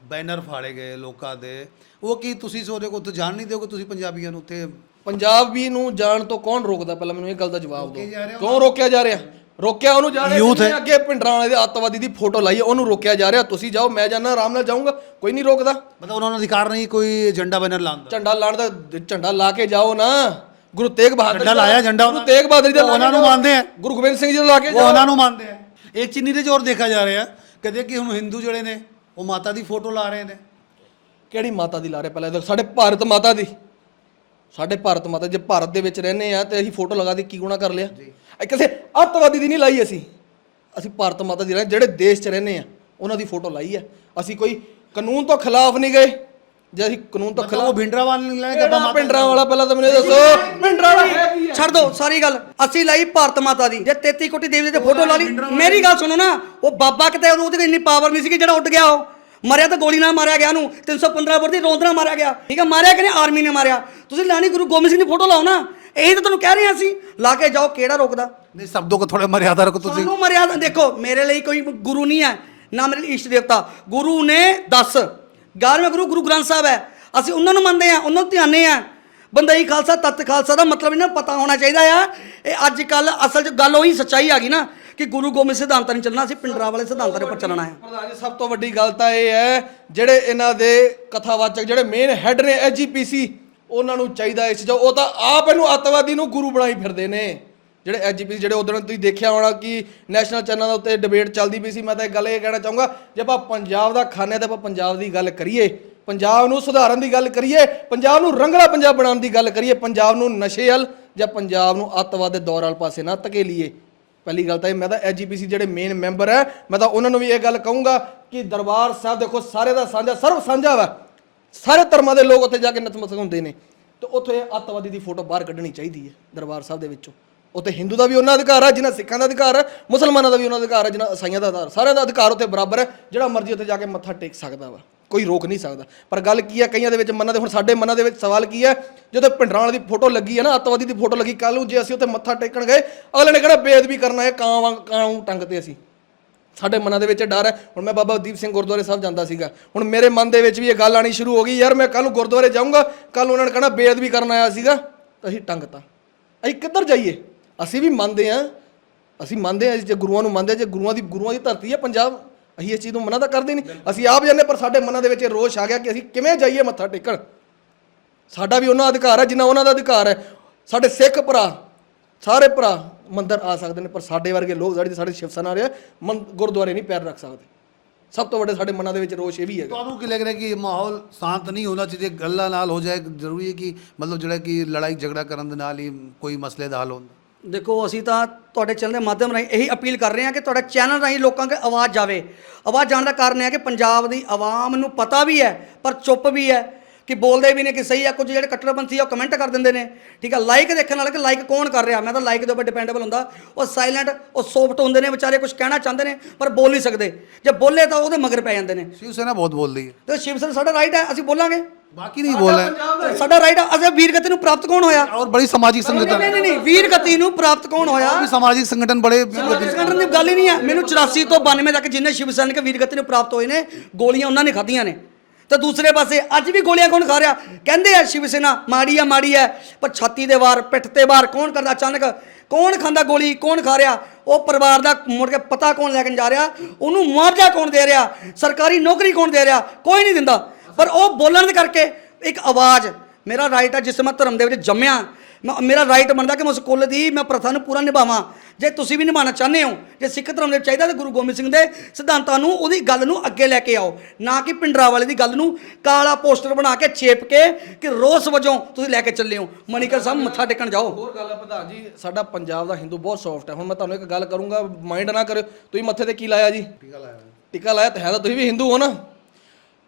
S2: ਬੈਨਰ ਫਾੜੇ ਗਏ ਲੋਕਾਂ ਦੇ। ਉਹ ਕੀ ਤੁਸੀਂ ਸੋਚਦੇ ਕੋ ਉੱਥੇ ਜਾਣ ਨਹੀਂ ਦਿਓਗੇ ਤੁਸੀਂ ਪੰਜਾਬੀਆਂ ਨੂੰ ਉੱਥੇ?
S1: ਪੰਜਾਬੀ ਨੂੰ ਜਾਣ ਤੋਂ ਕੌਣ ਰੋਕਦਾ? ਪਹਿਲਾਂ ਮੈਨੂੰ ਇਹ ਗੱਲ ਦਾ ਜਵਾਬ ਦਿਓ। ਕਿਉਂ ਰੋਕਿਆ ਜਾ ਰਿਹਾ? ਰੋਕਿਆ ਉਹਨੂੰ ਜਾ ਰਿਹਾ
S2: ਹੈ।
S1: ਅੱਗੇ ਪਿੰਡਰਾਂ ਵਾਲੇ ਦੇ ਅੱਤਵਾਦੀ ਦੀ ਫੋਟੋ ਲਾਈ ਹੈ, ਉਹਨੂੰ ਰੋਕਿਆ ਜਾ ਰਿਹਾ। ਤੁਸੀਂ ਜਾਓ ਮੈਂ ਜਾਣਾ ਆਰਾਮ ਨਾਲ ਜਾਊਂਗਾ। ਕੋਈ ਨਹੀਂ ਰੋਕਦਾ।
S2: ਮਤਲਬ ਉਹਨਾਂ ਨੂੰ ਅਧਿਕਾਰ ਨਹੀਂ ਕੋਈ ਝੰਡਾ ਬੈਨਰ ਲਾਉਣ ਦਾ?
S1: ਝੰਡਾ ਲਾਣ ਦਾ ਝੰਡਾ ਲਾ ਕੇ ਜਾਓ ਨਾ। ਗੁਰੂ ਤੇਗ ਬਹਾਦਰ
S2: ਝੰਡਾ ਲਾਇਆ ਝੰਡਾ
S1: ਗੁਰੂ ਤੇਗ ਬਹਾਦਰ ਜੀ ਦਾ
S2: ਉਹਨਾਂ ਨੂੰ। ਮੰਨਦੇ ਆ।
S1: ਗੁਰੂ ਗੋਬਿੰਦ ਸਿੰਘ ਜੀ ਦਾ ਲਾ ਕੇ ਜਾਓ।
S2: ਉਹਨਾਂ ਨੂੰ ਮੰਨਦੇ ਆ। ਇੱਕ ਚੀਨੀ ਦੇ ਜ਼ੋਰ ਦੇਖਿਆ ਜਾ ਰਿਹਾ। ਕਦੇ ਕਿ ਹੁਣ ਹਿੰਦੂ ਜਿਹੜੇ ਨੇ ਉਹ ਮਾਤਾ ਦੀ ਫੋਟੋ ਲਾ ਰਹੇ ਨੇ।
S1: ਕਿਹੜੀ ਮਾਤਾ ਦੀ ਲਾ ਰਹੇ? ਪਹਿਲਾਂ ਇਹ ਦੱਸੋ, ਸਾਡੇ ਭਾਰਤ ਮਾਤਾ ਦੀ। ਸਾਡੇ ਭਾਰਤ ਮਾਤਾ ਜੇ ਭਾਰਤ ਦੇ ਵਿੱਚ ਰਹਿੰਦੇ ਆ ਤੇ ਅਸੀਂ ਫੋਟੋ ਲਗਾ ਦੀ ਕੀ ਗੁਣਾ ਕਰ ਲਿਆ? ਇਹ ਕਿਸੇ ਅੱਤਵਾਦੀ ਦੀ ਨਹੀਂ ਲਾਈ ਅਸੀਂ। ਅਸੀਂ ਭਾਰਤ ਮਾਤਾ ਦੀ ਰਹਿ ਜਿਹੜੇ ਦੇਸ਼ 'ਚ ਰਹਿੰਦੇ ਆ ਉਹਨਾਂ ਦੀ ਫੋਟੋ ਲਾਈ ਹੈ ਅਸੀਂ ਕੋਈ ਕਾਨੂੰਨ ਤੋਂ ਖਿਲਾਫ ਨਹੀਂ ਗਏ। ਜੇ ਅਸੀਂ ਕਾਨੂੰਨ ਤੋਂ ਖਿਲਾਫ
S2: ਉਹ ਭਿੰਡਰਾਵਾਲ ਨੂੰ ਲੈਣ ਕੇ ਬਾਬਾ
S1: ਭਿੰਡਰਾ ਵਾਲਾ ਪਹਿਲਾਂ ਤਾਂ ਮੈਨੂੰ ਦੱਸੋ। ਭਿੰਡਰਾ ਵਾਲਾ
S3: ਛੱਡ ਦੋ ਸਾਰੀ ਗੱਲ। ਅਸੀਂ ਲਈ ਭਾਰਤ ਮਾਤਾ ਦੀ। ਜੇ 33 ਕੋਟੀ ਦੇਵੀ ਤੇ ਫੋਟੋ ਲਾ ਲਈ ਮੇਰੀ ਗੱਲ ਸੁਣੋ ਨਾ। ਉਹ ਬਾਬਾ ਕਿਤੇ ਉਹਦੇ ਕੋਲ ਇੰਨੀ ਪਾਵਰ ਨਹੀਂ ਸੀ ਜਿਹੜਾ ਉੱਡ ਗਿਆ ਉਹ। ਮਰਿਆ ਤਾਂ ਗੋਲੀ ਨਾਲ ਮਾਰਿਆ ਗਿਆ ਨੂੰ 315 ਵਰਦੀ ਰੋਂਦਰਾ ਮਾਰਿਆ ਗਿਆ। ਠੀਕ ਹੈ ਮਾਰਿਆ ਕਿਨੇ ਆਰਮੀ ਨੇ ਮਾਰਿਆ। ਤੁਸੀਂ ਲੈਣੀ ਗੁਰੂ ਗੋਬਿੰਦ ਸਿੰਘ ਦੀ ਫੋਟੋ ਲਾਓ ਨਾ। ਇਹ ਤਾਂ ਤੁਹਾਨੂੰ ਕਹਿ ਰਹੇ ਆ ਅਸੀਂ। ਲਾ ਕੇ ਜਾਓ ਕਿਹੜਾ ਰੋਕਦਾ?
S2: ਨਹੀਂ ਸ਼ਬਦੋਂ ਕੋ ਥੋੜੇ ਮਰਿਆਦਾ ਰੱਖੋ ਤੁਸੀਂ।
S3: ਸਾਨੂੰ ਮਰਿਆਦਾ ਦੇਖੋ ਮੇਰੇ ਲਈ ਕੋਈ ਗੁਰੂ ਨਹੀਂ ਹੈ ਨਾ ਮੇਰੇ ਲਈ ਇਸ਼ਟ ਦੇਵਤਾ। ਗੁਰੂ ਨੇ ਦੱਸ। 11ਵੇਂ ਗੁਰੂ ਗੁਰੂ ਗ੍ਰੰਥ ਸਾਹਿਬ ਹੈ। ਅਸੀਂ ਉਹਨਾਂ ਨੂੰ ਮੰਨਦੇ ਆ ਉਹਨਾਂ ਨੂੰ ਧਿਆਨੇ ਆ ਬੰਦਈ ਖਾਲਸਾ, ਤਤ ਖਾਲਸਾ ਦਾ ਮਤਲਬ ਇਹਨਾਂ ਨੂੰ ਪਤਾ ਹੋਣਾ ਚਾਹੀਦਾ ਆ। ਇਹ ਅੱਜ ਕੱਲ ਅਸਲ 'ਚ ਗੱਲ ਉਹੀ ਸੱਚਾਈ ਆ ਗਈ ਨਾ ਕਿ ਗੁਰੂ ਗੋਬਿੰਦ ਸਿਧਾਂਤਾਂ ਨਹੀਂ ਚੱਲਣਾ, ਅਸੀਂ ਪਿੰਡਰਾ ਵਾਲੇ ਸਿਧਾਂਤਾਂ ਦੇ ਉੱਪਰ ਚੱਲਣਾ ਹੈ
S1: ਪ੍ਰਧਾਨ ਜੀ ਸਭ ਤੋਂ ਵੱਡੀ ਗੱਲ ਤਾਂ ਇਹ ਹੈ, ਜਿਹੜੇ ਇਹਨਾਂ ਦੇ ਕਥਾਵਾਚਕ, ਜਿਹੜੇ ਮੇਨ ਹੈੱਡ ਨੇ ਐਜੀਪੀਸੀ ਉਹਨਾਂ ਨੂੰ ਚਾਹੀਦਾ ਇਸ ਜੋ ਉਹ ਤਾਂ ਆਪ ਇਹਨੂੰ ਅੱਤਵਾਦੀ ਨੂੰ ਗੁਰੂ ਬਣਾਈ ਫਿਰਦੇ ਨੇ। ਜਿਹੜੇ ਐਜੀਪੀਸੀ ਜਿਹੜੇ ਉਦੋਂ ਤੁਸੀਂ ਦੇਖਿਆ ਹੋਣਾ ਕਿ ਨੈਸ਼ਨਲ ਚੈਨਲ ਦੇ ਉੱਤੇ ਡਿਬੇਟ ਚੱਲਦੀ ਪਈ ਸੀ, ਮੈਂ ਤਾਂ ਇਹ ਗੱਲ ਇਹ ਕਹਿਣਾ ਚਾਹੂੰਗਾ, ਜੇ ਆਪਾਂ ਪੰਜਾਬ ਦਾ ਖਾਨੇ ਤੇ ਆਪਾਂ ਪੰਜਾਬ ਦੀ ਗੱਲ ਕਰੀਏ, ਪੰਜਾਬ ਨੂੰ ਸੁਧਾਰਨ ਦੀ ਗੱਲ ਕਰੀਏ, ਪੰਜਾਬ ਨੂੰ ਰੰਗਲਾ ਪੰਜਾਬ ਬਣਾਉਣ ਦੀ ਗੱਲ ਕਰੀਏ, ਪੰਜਾਬ ਨੂੰ ਨਸ਼ੇ ਵੱਲ ਜਾਂ ਪੰਜਾਬ ਨੂੰ ਅੱਤਵਾਦ ਦੇ ਦੌਰ ਵਾਲ ਪਾਸੇ ਨਾ ਧਕੇਲੀਏ। ਪਹਿਲੀ ਗੱਲ ਤਾਂ ਇਹ, ਮੈਂ ਤਾਂ ਐਜੀਪੀਸੀ ਜਿਹੜੇ ਮੇਨ ਮੈਂਬਰ ਹੈ, ਮੈਂ ਤਾਂ ਉਹਨਾਂ ਨੂੰ ਵੀ ਇਹ ਗੱਲ ਕਹੂੰਗਾ ਕਿ ਦਰਬਾਰ ਸਾਹਿਬ ਦੇਖੋ, ਸਾਰੇ ਦਾ ਸਾਂਝਾ, ਸਰਵ ਸਾਂਝਾ ਵਾ। ਸਾਰੇ ਧਰਮਾਂ ਦੇ ਲੋਕ ਉੱਥੇ ਜਾ ਕੇ ਨਤਮਸਤਕ ਹੁੰਦੇ ਨੇ। ਤੇ ਉੱਥੇ ਅੱਤਵਾਦੀ ਦੀ ਫੋਟੋ ਬਾਹਰ ਕੱਢਣੀ ਚਾਹੀਦੀ ਹੈ ਦਰਬਾਰ ਸਾਹਿਬ ਦੇ ਵਿੱਚੋਂ। ਉੱਥੇ ਹਿੰਦੂ ਦਾ ਵੀ ਉਹਨਾਂ ਅਧਿਕਾਰ ਹੈ ਜਿਨ੍ਹਾਂ ਸਿੱਖਾਂ ਦਾ ਅਧਿਕਾਰ ਹੈ ਮੁਸਲਮਾਨਾਂ ਦਾ ਵੀ ਉਹਨਾਂ ਦਾ ਅਧਿਕਾਰ ਹੈ ਜਿਨ੍ਹਾਂ ਈਸਾਈਆਂ ਦਾ ਅਧਿਕਾਰ ਸਾਰਿਆਂ ਦਾ ਅਧਿਕਾਰ ਉੱਥੇ ਬਰਾਬਰ ਹੈ, ਜਿਹੜਾ ਮਰਜ਼ੀ ਉੱਥੇ ਜਾ ਕੇ ਮੱਥਾ ਟੇਕ ਸਕਦਾ ਵਾ, ਕੋਈ ਰੋਕ ਨਹੀਂ ਸਕਦਾ। ਪਰ ਗੱਲ ਕੀ ਹੈ ਕਈਆਂ ਦੇ ਵਿੱਚ ਮਨਾਂ ਦੇ, ਹੁਣ ਸਾਡੇ ਮਨਾਂ ਦੇ ਵਿੱਚ ਸਵਾਲ ਕੀ ਹੈ ਜਦੋਂ ਭਿੰਡਰਾਂ ਦੀ ਫੋਟੋ ਲੱਗੀ ਹੈ ਨਾ, ਅੱਤਵਾਦੀ ਦੀ ਫੋਟੋ ਲੱਗੀ ਕੱਲ ਨੂੰ ਜੇ ਅਸੀਂ ਉੱਥੇ ਮੱਥਾ ਟੇਕਣ ਗਏ, ਅਗਲੇ ਨੇ ਕਿਹੜਾ ਬੇਅਦਬੀ ਕਰਨਾ ਹੈ, ਕਾਂ ਵਾਂਗ, ਕਾਂ ਨੂੰ ਟੰਗ ਤੇ ਅਸੀਂ? ਸਾਡੇ ਮਨਾਂ ਦੇ ਵਿੱਚ ਡਰ ਹੈ। ਹੁਣ ਮੈਂ ਬਾਬਾ ਦੀਪ ਸਿੰਘ ਗੁਰਦੁਆਰੇ ਸਾਹਿਬ ਜਾਂਦਾ ਸੀਗਾ। ਹੁਣ ਮੇਰੇ ਮਨ ਦੇ ਵਿੱਚ ਵੀ ਇਹ ਗੱਲ ਆਣੀ ਸ਼ੁਰੂ ਹੋ ਗਈ, ਯਾਰ ਮੈਂ ਕੱਲ ਨੂੰ ਗੁਰਦੁਆਰੇ ਜਾਊਂਗਾ ਕੱਲ ਉਹਨਾਂ ਨੇ ਕਹਿਣਾ ਬੇਅਦਬੀ ਕਰਨ ਆਇਆ ਸੀਗਾ, ਤਾਂ ਅਸੀਂ ਟੰਗਤਾ ਅਸੀਂ ਕਿੱਧਰ ਜਾਈਏ? ਅਸੀਂ ਵੀ ਮੰਨਦੇ ਹਾਂ ਅਸੀਂ ਮੰਨਦੇ ਹਾਂ ਜੇ ਗੁਰੂਆਂ ਨੂੰ ਮੰਨਦੇ ਹਾਂ, ਜੇ ਗੁਰੂਆਂ ਦੀ ਗੁਰੂਆਂ ਦੀ ਧਰਤੀ ਹੈ ਪੰਜਾਬ ਅਸੀਂ ਇਸ ਚੀਜ਼ ਨੂੰ ਮਨਾ ਤਾਂ ਕਰਦੇ ਨਹੀਂ। ਅਸੀਂ ਆਪ ਜਾਂਦੇ ਪਰ ਸਾਡੇ ਮਨਾਂ ਦੇ ਵਿੱਚ ਇਹ ਰੋਸ਼ ਆ ਗਿਆ ਕਿ ਅਸੀਂ ਕਿਵੇਂ ਜਾਈਏ ਮੱਥਾ ਟੇਕਣ। ਸਾਡਾ ਵੀ ਉਹਨਾਂ ਅਧਿਕਾਰ ਹੈ ਜਿੰਨਾ ਉਹਨਾਂ ਦਾ ਅਧਿਕਾਰ ਹੈ। ਸਾਡੇ ਸਿੱਖ ਭਰਾ ਸਾਰੇ ਭਰਾ ਮੰਦਰ ਆ ਸਕਦੇ ਨੇ ਪਰ ਸਾਡੇ ਵਰਗੇ ਲੋਕ ਜਿਹੜੇ ਸਾਡੇ ਸ਼ਿਵ ਸੈਨਾ ਵਾਲੇ ਆ, ਮੰ- ਗੁਰਦੁਆਰੇ ਨਹੀਂ ਪੈਰ ਰੱਖ ਸਕਦੇ। ਸਭ ਤੋਂ ਵੱਡੇ ਸਾਡੇ ਮਨਾਂ ਦੇ ਵਿੱਚ ਰੋਸ਼ ਇਹ ਵੀ ਹੈ
S2: ਤੁਹਾਨੂੰ ਕੀ ਲੱਗ ਰਿਹਾ ਕਿ ਮਾਹੌਲ ਸ਼ਾਂਤ ਨਹੀਂ ਹੋਣਾ ਚਾਹੀਦਾ ਗੱਲਾਂ ਨਾਲ ਹੋ ਜਾਏ ਜ਼ਰੂਰੀ ਹੈ ਕਿ ਮਤਲਬ ਜਿਹੜਾ ਕਿ ਲੜਾਈ ਝਗੜਾ ਕਰਨ ਦੇ ਨਾਲ ਹੀ ਕੋਈ ਮਸਲੇ ਦਾ ਹੱਲ ਹੁੰਦਾ?
S3: ਦੇਖੋ ਅਸੀਂ ਤਾਂ ਤੁਹਾਡੇ ਚੈਨਲ ਦੇ ਮਾਧਿਅਮ ਰਾਹੀਂ ਇਹੀ ਅਪੀਲ ਕਰ ਰਹੇ ਹਾਂ ਕਿ ਤੁਹਾਡਾ ਚੈਨਲ ਰਾਹੀਂ ਲੋਕਾਂ ਕੇ ਆਵਾਜ਼ ਜਾਵੇ। ਆਵਾਜ਼ ਜਾਣ ਦਾ ਕਾਰਨ ਇਹ ਹੈ ਕਿ ਪੰਜਾਬ ਦੀ ਆਵਾਮ ਨੂੰ ਪਤਾ ਵੀ ਹੈ ਪਰ ਚੁੱਪ ਵੀ ਹੈ ਕਿ ਬੋਲਦੇ ਵੀ ਨੇ ਕਿ ਸਹੀ ਹੈ ਕੁਝ ਜਿਹੜੇ ਕੱਟੜਪੰਥੀ ਆ ਉਹ ਕਮੈਂਟ ਕਰ ਦਿੰਦੇ ਨੇ। ਠੀਕ ਹੈ ਲਾਈਕ ਦੇਖਣ ਵਾਲਾ ਕਿ ਲਾਈਕ ਕੌਣ ਕਰ ਰਿਹਾ? ਮੈਂ ਤਾਂ ਲਾਈਕ ਦੇ ਉੱਪਰ ਡਿਪੈਂਡੇਬਲ ਹੁੰਦਾ। ਉਹ ਸਾਇਲੈਂਟ ਉਹ ਸੌਫਟ ਹੁੰਦੇ ਨੇ ਵਿਚਾਰੇ ਕੁਝ ਕਹਿਣਾ ਚਾਹੁੰਦੇ ਨੇ ਪਰ ਬੋਲ ਨਹੀਂ ਸਕਦੇ। ਜੇ ਬੋਲੇ ਤਾਂ ਉਹਦੇ ਮਗਰ ਪੈ ਜਾਂਦੇ ਨੇ।
S2: ਸ਼ਿਵ ਸੈਨਾ ਬਹੁਤ ਬੋਲਦੀ ਹੈ।
S3: ਤੇ ਸ਼ਿਵ ਸੈਨਾ ਸਾਡਾ ਰਾਈਟ ਹੈ ਅਸੀਂ ਬੋਲਾਂਗੇ।
S2: ਬਾਕੀ ਨਹੀਂ ਬੋਲਣਾ।
S3: ਸਾਡਾ ਰਾਈਟ ਅਸਲ ਵੀਰਗਤੀ ਨੂੰ ਪ੍ਰਾਪਤ ਕੌਣ ਹੋਇਆ?
S2: ਔਰ ਬੜੀ
S3: ਸਮਾਜਿਕ
S2: ਸੰਗਠਨ।
S3: ਨਹੀਂ ਨਹੀਂ ਵੀਰਗਤੀ ਨੂੰ ਪ੍ਰਾਪਤ ਕੌਣ ਹੋਇਆ?
S2: ਵੀ ਸਮਾਜਿਕ ਸੰਗਠਨ ਬੜੇ
S3: ਸੰਗਠਨ ਦੀ ਗੱਲ ਹੀ ਨਹੀਂ ਹੈ। ਮੈਨੂੰ 84 ਤੋਂ 92 ਤੱਕ ਜਿੰਨੇ ਸ਼ਿਵ ਸੈਨਿਕ ਵੀਰਗਤੀ ਨੂੰ ਪ੍ਰਾਪਤ ਹੋਏ ਨੇ ਗੋਲੀਆਂ ਉਹਨਾਂ ਨੇ ਖਾਧੀਆਂ ਨੇ। ਤੇ ਦੂਸਰੇ ਪਾਸੇ ਅੱਜ ਵੀ ਗੋਲੀਆਂ ਕੌਣ ਖਾ ਰਿਹਾ? ਕਹਿੰਦੇ ਆ ਸ਼ਿਵ ਸੈਨਾ ਮਾੜੀ ਆ ਮਾੜੀ ਹੈ ਪਰ ਛਾਤੀ ਦੇ ਵਾਰ ਪਿੱਠ ਤੇ ਵਾਰ ਕੌਣ ਕਰਦਾ ਅਚਾਨਕ? ਕੌਣ ਖਾਂਦਾ ਗੋਲੀ? ਕੌਣ ਖਾ ਰਿਹਾ? ਉਹ ਪਰਿਵਾਰ ਦਾ ਮੁੜ ਕੇ ਪਤਾ ਕੌਣ ਲੈ ਕੇ ਜਾ ਰਿਹਾ? ਉਹਨੂੰ ਮੁਆਵਜ਼ਾ ਕੌਣ ਦੇ ਰਿਹਾ? ਸਰਕਾਰੀ ਨੌਕਰੀ ਕੌਣ ਦੇ ਰਿਹਾ? ਕੋਈ ਨਹੀਂ ਦਿੰਦਾ। ਪਰ ਉਹ ਬੋਲਣ ਦੇ ਕਰਕੇ ਇੱਕ ਆਵਾਜ਼ ਮੇਰਾ ਰਾਈਟ ਹੈ ਜਿਸ ਮੈਂ ਧਰਮ ਦੇ ਵਿੱਚ ਜੰਮਿਆ ਮੈਂ ਮੇਰਾ ਰਾਈਟ ਬਣਦਾ ਕਿ ਮੈਂ ਉਸ ਕੁੱਲ ਦੀ ਮੈਂ ਪ੍ਰਥਾ ਨੂੰ ਪੂਰਾ ਨਿਭਾਵਾਂ। ਜੇ ਤੁਸੀਂ ਵੀ ਨਿਭਾਉਣਾ ਚਾਹੁੰਦੇ ਹੋ ਜੇ ਸਿੱਖ ਧਰਮ ਦੇ ਵਿੱਚ ਚਾਹੀਦਾ ਤਾਂ ਗੁਰੂ ਗੋਬਿੰਦ ਸਿੰਘ ਦੇ ਸਿਧਾਂਤਾਂ ਨੂੰ ਉਹਦੀ ਗੱਲ ਨੂੰ ਅੱਗੇ ਲੈ ਕੇ ਆਓ। ਨਾ ਕਿ ਪਿੰਡਰਾ ਵਾਲੇ ਦੀ ਗੱਲ ਨੂੰ ਕਾਲਾ ਪੋਸਟਰ ਬਣਾ ਕੇ ਛੇਪ ਕੇ ਕਿ ਰੋਸ ਵਜੋਂ ਤੁਸੀਂ ਲੈ ਕੇ ਚੱਲੇ ਹੋ। ਮਨੀਕਰ ਸਾਹਿਬ ਮੱਥਾ ਟੇਕਣ ਜਾਓ।
S1: ਹੋਰ ਗੱਲ ਹੈ ਪ੍ਰਧਾਨ ਜੀ ਸਾਡਾ ਪੰਜਾਬ ਦਾ ਹਿੰਦੂ ਬਹੁਤ ਸੌਫਟ ਹੈ ਹੁਣ ਮੈਂ ਤੁਹਾਨੂੰ ਇੱਕ ਗੱਲ ਕਰੂੰਗਾ ਮਾਈਂਡ ਨਾ ਕਰਿਓ। ਤੁਸੀਂ ਮੱਥੇ ਤੇ ਕੀ ਲਾਇਆ ਜੀ? ਟਿੱਕਾ ਲਾਇਆ। ਟਿੱਕਾ ਲਾਇਆ ਤਾਂ ਹੈ ਤਾਂ ਤੁਸੀਂ ਵੀ ਹਿੰਦੂ ਹੋ ਨਾ।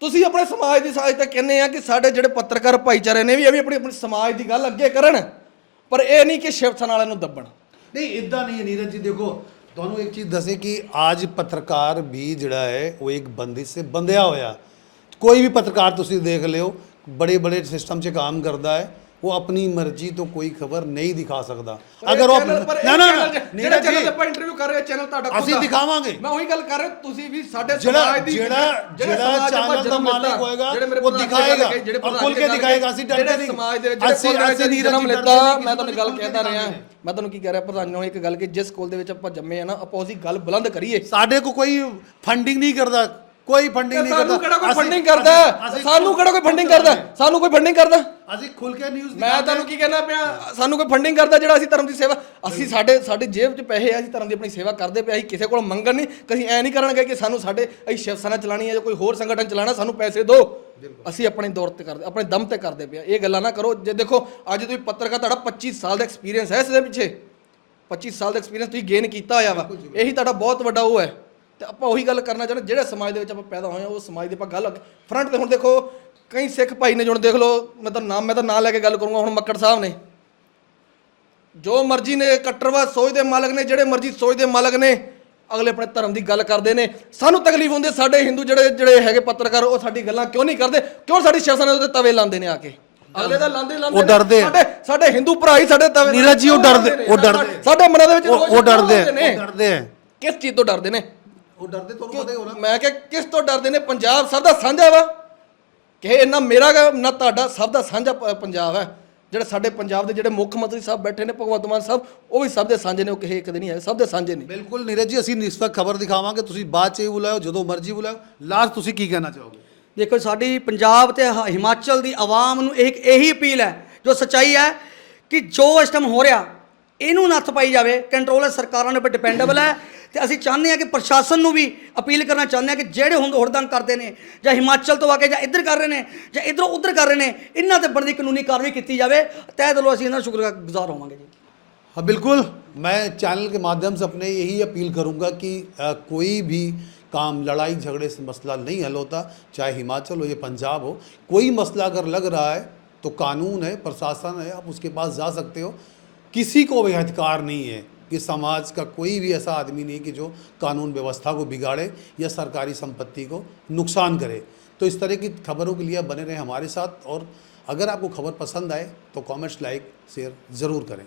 S1: ਤੁਸੀਂ ਆਪਣੇ ਸਮਾਜ ਦੀ ਸਾਜ ਤਾਂ ਕਹਿੰਦੇ ਆ ਕਿ ਸਾਡੇ ਜਿਹੜੇ ਪੱਤਰਕਾਰ ਭਾਈਚਾਰੇ ਨੇ ਵੀ ਇਹ ਵੀ ਆਪਣੀ ਆਪਣੀ ਸਮਾਜ ਦੀ ਗੱਲ ਅੱਗੇ ਕਰਨ, ਪਰ ਇਹ ਨਹੀਂ ਕਿ ਸ਼ਿਵ ਸੈਨਾ ਵਾਲਿਆਂ ਨੂੰ ਦੱਬਣ।
S2: ਨਹੀਂ ਇਦਾਂ ਨਹੀਂ ਹੈ ਨੀਰਜ ਜੀ, ਦੇਖੋ, ਤੁਹਾਨੂੰ ਇੱਕ ਚੀਜ਼ ਦੱਸੇ ਕਿ ਅੱਜ ਪੱਤਰਕਾਰ ਵੀ ਜਿਹੜਾ ਹੈ, ਉਹ ਇੱਕ ਬੰਦਿਸ਼ ਸੇ ਬੰਧਿਆ ਹੋਇਆ। ਕੋਈ ਵੀ ਪੱਤਰਕਾਰ ਤੁਸੀਂ ਦੇਖ ਲਿਓ ਬੜੇ ਬੜੇ ਸਿਸਟਮ 'ਚ ਕੰਮ ਕਰਦਾ ਹੈ। ਉਹ ਆਪਣੀ ਮਰਜ਼ੀ ਤੋਂ ਕੋਈ ਖਬਰ ਨਹੀਂ ਦਿਖਾ ਸਕਦਾ। ਅਗਰ ਉਹ ਨਾ ਨਾ
S1: ਜਿਹੜਾ ਚੈਨਲ ਤੇ ਆਪਾਂ ਇੰਟਰਵਿਊ ਕਰ ਰਹੇ ਚੈਨਲ ਤੁਹਾਡਾ ਖੁਦ
S2: ਅਸੀਂ। ਦਿਖਾਵਾਂਗੇ।
S1: ਮੈਂ ਉਹੀ ਗੱਲ ਕਰ ਰਿਹਾ ਤੁਸੀਂ ਵੀ ਸਾਡੇ ਸਮਾਜ ਦੀ
S2: ਜਿਹੜਾ
S1: ਜਿਹੜੇ
S2: ਚੈਨਲ ਦਾ ਮਾਲਕ ਹੋਏਗਾ ਉਹ ਦਿਖਾਏਗਾ। ਖੁੱਲ ਕੇ ਦਿਖਾਏਗਾ ਅਸੀਂ ਡਰਦੇ ਨਹੀਂ
S1: ਸਮਾਜ ਦੇ ਵਿੱਚ ਜਿਹੜੇ
S2: ਅਸੀਂ
S1: ਕੋਲ
S2: ਅਸੀਂ ਨੀਰਜ
S1: ਜਨਮ
S2: ਨਹੀਂ
S1: ਮੈਂ ਤੁਹਾਨੂੰ ਗੱਲ ਕਹਿੰਦਾ ਰਿਹਾ। ਮੈਂ ਤੁਹਾਨੂੰ ਕੀ ਕਹਿ ਰਿਹਾ ਪ੍ਰਧਾਨ ਜੀ ਨੂੰ ਇੱਕ ਗੱਲ ਕਿ ਜਿਸ ਸਕੂਲ ਦੇ ਵਿੱਚ ਆਪਾਂ ਜੰਮੇ ਆ ਨਾ ਆਪਾਂ ਉਹਦੀ ਗੱਲ ਬੁਲੰਦ ਕਰੀਏ।
S2: ਸਾਡੇ ਕੋ ਕੋਈ ਫੰਡਿੰਗ ਨਹੀਂ ਕਰਦਾ। ਕੋਈ ਫੰਡਿੰਗ ਨਹੀਂ ਕਰਦਾ।
S1: ਸਾਨੂੰ ਕਿਹੜਾ ਕੋਈ ਫੰਡਿੰਗ ਕਰਦਾ? ਸਾਨੂੰ ਕਿਹੜਾ ਕੋਈ ਫੰਡਿੰਗ ਕਰਦਾ? ਸਾਨੂੰ ਕੋਈ ਫੰਡਿੰਗ ਕਰਦਾ?
S2: ਅਸੀਂ ਖੁੱਲ ਕੇ ਨਿਊਜ਼
S1: ਮੈਂ ਤੁਹਾਨੂੰ ਕੀ ਕਹਿਣਾ ਪਿਆ? ਸਾਨੂੰ ਕੋਈ ਫੰਡਿੰਗ ਕਰਦਾ ਜਿਹੜਾ ਅਸੀਂ ਧਰਮ ਦੀ ਸੇਵਾ ਅਸੀਂ ਸਾਡੇ ਸਾਡੇ ਜੇਬ 'ਚ ਪੈਸੇ ਆ ਅਸੀਂ ਧਰਮ ਦੀ ਆਪਣੀ ਸੇਵਾ ਕਰਦੇ ਪਏ ਅਸੀਂ ਕਿਸੇ ਕੋਲ ਮੰਗਣ ਨਹੀਂ। ਕਦੀ ਐ ਨਹੀਂ ਕਰਨਗੇ ਕਿ ਸਾਨੂੰ ਸਾਡੇ ਅਸੀਂ ਸ਼ਿਵ ਸੈਨਾ ਚਲਾਣੀ ਹੈ ਜਾਂ ਕੋਈ ਹੋਰ ਸੰਗਠਨ ਚਲਾਣਾ ਸਾਨੂੰ ਪੈਸੇ ਦਿਓ। ਅਸੀਂ ਆਪਣੇ ਦੌਰ ਤੇ ਕਰਦੇ ਆਪਣੇ ਦਮ ਤੇ ਕਰਦੇ ਪਿਆ ਇਹ ਗੱਲਾਂ ਨਾ ਕਰੋ। ਜੇ ਦੇਖੋ ਅੱਜ ਤੁਸੀਂ ਪੱਤਰਕਾਰ ਤੁਹਾਡਾ 25 ਸਾਲ ਦਾ ਐਕਸਪੀਰੀਅੰਸ ਹੈ ਇਸ ਦੇ ਪਿੱਛੇ। 25 ਸਾਲ ਦਾ ਐਕਸਪੀਰੀਅੰਸ ਤੁਸੀਂ ਗੇਨ ਕੀਤਾ ਹੋਇਆ ਵਾ। ਇਹੀ ਤੁਹਾਡਾ ਬਹੁਤ ਵੱਡਾ ਉਹ ਹੈ। ਤੇ ਆਪਾਂ ਉਹੀ ਗੱਲ ਕਰਨਾ ਚਾਹੁੰਦੇ ਜਿਹੜੇ ਸਮਾਜ ਦੇ ਵਿੱਚ ਆਪਾਂ ਪੈਦਾ ਹੋਏ ਹਾਂ ਉਹ ਸਮਾਜ ਦੀ ਆਪਾਂ ਗੱਲ ਫਰੰਟ ਤੇ ਹੁਣ ਦੇਖੋ ਕਈ ਸਿੱਖ ਭਾਈ ਨੇ ਜੁਣ ਦੇਖ ਲਓ ਮੈਂ ਤਾਂ ਨਾਮ ਮੈਂ ਤਾਂ ਨਾਂ ਲੈ ਕੇ ਗੱਲ ਕਰੂੰਗਾ ਹੁਣ ਮੱਕੜ ਸਾਹਿਬ ਨੇ ਜੋ ਮਰਜ਼ੀ ਨੇ ਕੱਟਰਵਾਦ ਸੋਚ ਦੇ ਮਾਲਕ ਨੇ ਜਿਹੜੇ ਮਰਜ਼ੀ ਸੋਚ ਦੇ ਮਾਲਕ ਨੇ ਅਗਲੇ ਆਪਣੇ ਧਰਮ ਦੀ ਗੱਲ ਕਰਦੇ ਨੇ ਸਾਨੂੰ ਤਕਲੀਫ ਹੁੰਦੀ ਹੈ, ਸਾਡੇ ਹਿੰਦੂ ਜਿਹੜੇ ਜਿਹੜੇ ਹੈਗੇ ਪੱਤਰਕਾਰ ਉਹ ਸਾਡੀ ਗੱਲਾਂ ਕਿਉਂ ਨਹੀਂ ਕਰਦੇ ਕਿਉਂ ਸਾਡੀ ਸ਼ਾਸਨ ਦੇ ਉੱਤੇ ਤਵੇ ਲਾਉਂਦੇ ਨੇ ਆ ਕੇ ਅਗਲੇ ਦਾ ਲਾਉਂਦੇ ਲਾਉਂਦੇ
S2: ਉਹ
S1: ਨੇ।
S2: ਡਰਦੇ ਆ।
S1: ਸਾਡੇ ਸਾਡੇ ਹਿੰਦੂ ਭਰਾ ਹੀ ਸਾਡੇ ਤਵੇ
S2: ਨੀਰਜ ਜੀ, ਉਹ ਡਰਦੇ- ਉਹ ਡਰਦੇ।
S1: ਸਾਡੇ ਮਨਾਂ ਦੇ ਵਿੱਚ
S2: ਉਹ
S1: ਰੋਸ਼
S2: ਉਹ ਡਰਦੇ
S1: ਹੁੰਦੇ ਨੇ?
S2: ਉਹ ਡਰਦੇ ਹੈ
S1: ਕਿਸ ਚੀਜ਼ ਤੋਂ ਡਰਦੇ ਨੇ
S2: ਉਹ ਡਰਦੇ ਤੁਹਾਨੂੰ ਪਤਾ ਹੀ ਹੋਣਾ।
S1: ਮੈਂ ਕਿਹਾ ਕਿਸ ਤੋਂ ਡਰਦੇ ਨੇ? ਪੰਜਾਬ ਸਭ ਦਾ ਸਾਂਝਾ ਵਾ। ਕਿ ਇਹ ਨਾ ਮੇਰਾ ਗਾ, ਨਾ ਤੁਹਾਡਾ ਸਭ ਦਾ ਸਾਂਝਾ ਪ- ਪੰਜਾਬ ਹੈ। ਜਿਹੜੇ ਸਾਡੇ ਪੰਜਾਬ ਦੇ ਜਿਹੜੇ ਮੁੱਖ ਮੰਤਰੀ ਸਾਹਿਬ ਬੈਠੇ ਨੇ ਭਗਵੰਤ ਮਾਨ ਸਾਹਿਬ ਉਹ ਵੀ ਸਭ ਦੇ ਸਾਂਝੇ ਨੇ ਉਹ ਕਿਸੇ ਇੱਕ ਦੇ ਨਹੀਂ ਹੈ ਸਭ ਦੇ ਸਾਂਝੇ ਨੇ।
S2: ਬਿਲਕੁਲ ਨੀਰਜ ਜੀ ਅਸੀਂ ਇਸ ਵਕਤ ਖਬਰ ਦਿਖਾਵਾਂਗੇ ਤੁਸੀਂ ਬਾਅਦ ਚ ਹੀ ਬੁਲਾਓ ਜਦੋਂ ਮਰਜ਼ੀ ਬੁਲਾਓ। ਲਾਸਟ ਤੁਸੀਂ ਕੀ ਕਹਿਣਾ ਚਾਹੋਗੇ?
S3: ਦੇਖੋ ਸਾਡੀ ਪੰਜਾਬ ਤੇ ਹ- ਹਿਮਾਚਲ ਦੀ ਆਵਾਮ ਨੂੰ ਇੱਕ ਇਹੀ ਅਪੀਲ ਹੈ ਜੋ ਸੱਚਾਈ ਹੈ ਕਿ ਜੋ ਇਸ ਟਾਈਮ ਹੋ ਰਿਹਾ ਇਹਨੂੰ ਨੱਥ ਪਾਈ ਜਾਵੇ ਕੰਟਰੋਲ ਸਰਕਾਰਾਂ ਦੇ ਉੱਪਰ ਡਿਪੈਂਡੇਬਲ ਹੈ ਤੇ ਅਸੀਂ ਚਾਹੁੰਦੇ ਹਾਂ ਕਿ ਪ੍ਰਸ਼ਾਸਨ ਨੂੰ ਵੀ ਅਪੀਲ ਕਰਨਾ ਚਾਹੁੰਦੇ ਹਾਂ ਕਿ ਜਿਹੜੇ ਹੁਣ ਹੁੜਦੰਗ ਕਰਦੇ ਨੇ ਜਾਂ ਹਿਮਾਚਲ ਤੋਂ ਆ ਕੇ ਜਾਂ ਇੱਧਰ ਕਰ ਰਹੇ ਨੇ ਜਾਂ ਇੱਧਰੋਂ ਉੱਧਰ ਕਰ ਰਹੇ ਨੇ ਇਹਨਾਂ ਤੇ ਬਣਦੀ ਕਾਨੂੰਨੀ ਕਾਰਵਾਈ ਕੀਤੀ ਜਾਵੇ ਤਹਿ ਦਿਲੋਂ ਅਸੀਂ ਇਹਨਾਂ ਦਾ ਸ਼ੁਕਰਗੁਜ਼ਾਰ ਹੋਵਾਂਗੇ ਜੀ
S2: हाँ बिल्कुल मैं चैनल के माध्यम से अपने यही अपील करूंगा कि अ, कोई भी काम लड़ाई झगड़े से मसला नहीं हल होता चाहे हिमाचल हो या पंजाब हो कोई मसला अगर लग रहा है तो कानून है प्रशासन है आप उसके पास जा सकते हो किसी को भी अधिकार नहीं है कि समाज का कोई भी ऐसा आदमी नहीं कि जो कानून व्यवस्था को बिगाड़े या सरकारी संपत्ति को नुकसान करे। तो इस तरह की खबरों के लिए बने रहें हमारे साथ और अगर आपको खबर पसंद आए तो कॉमेंट्स, लाइक, शेयर ज़रूर करें।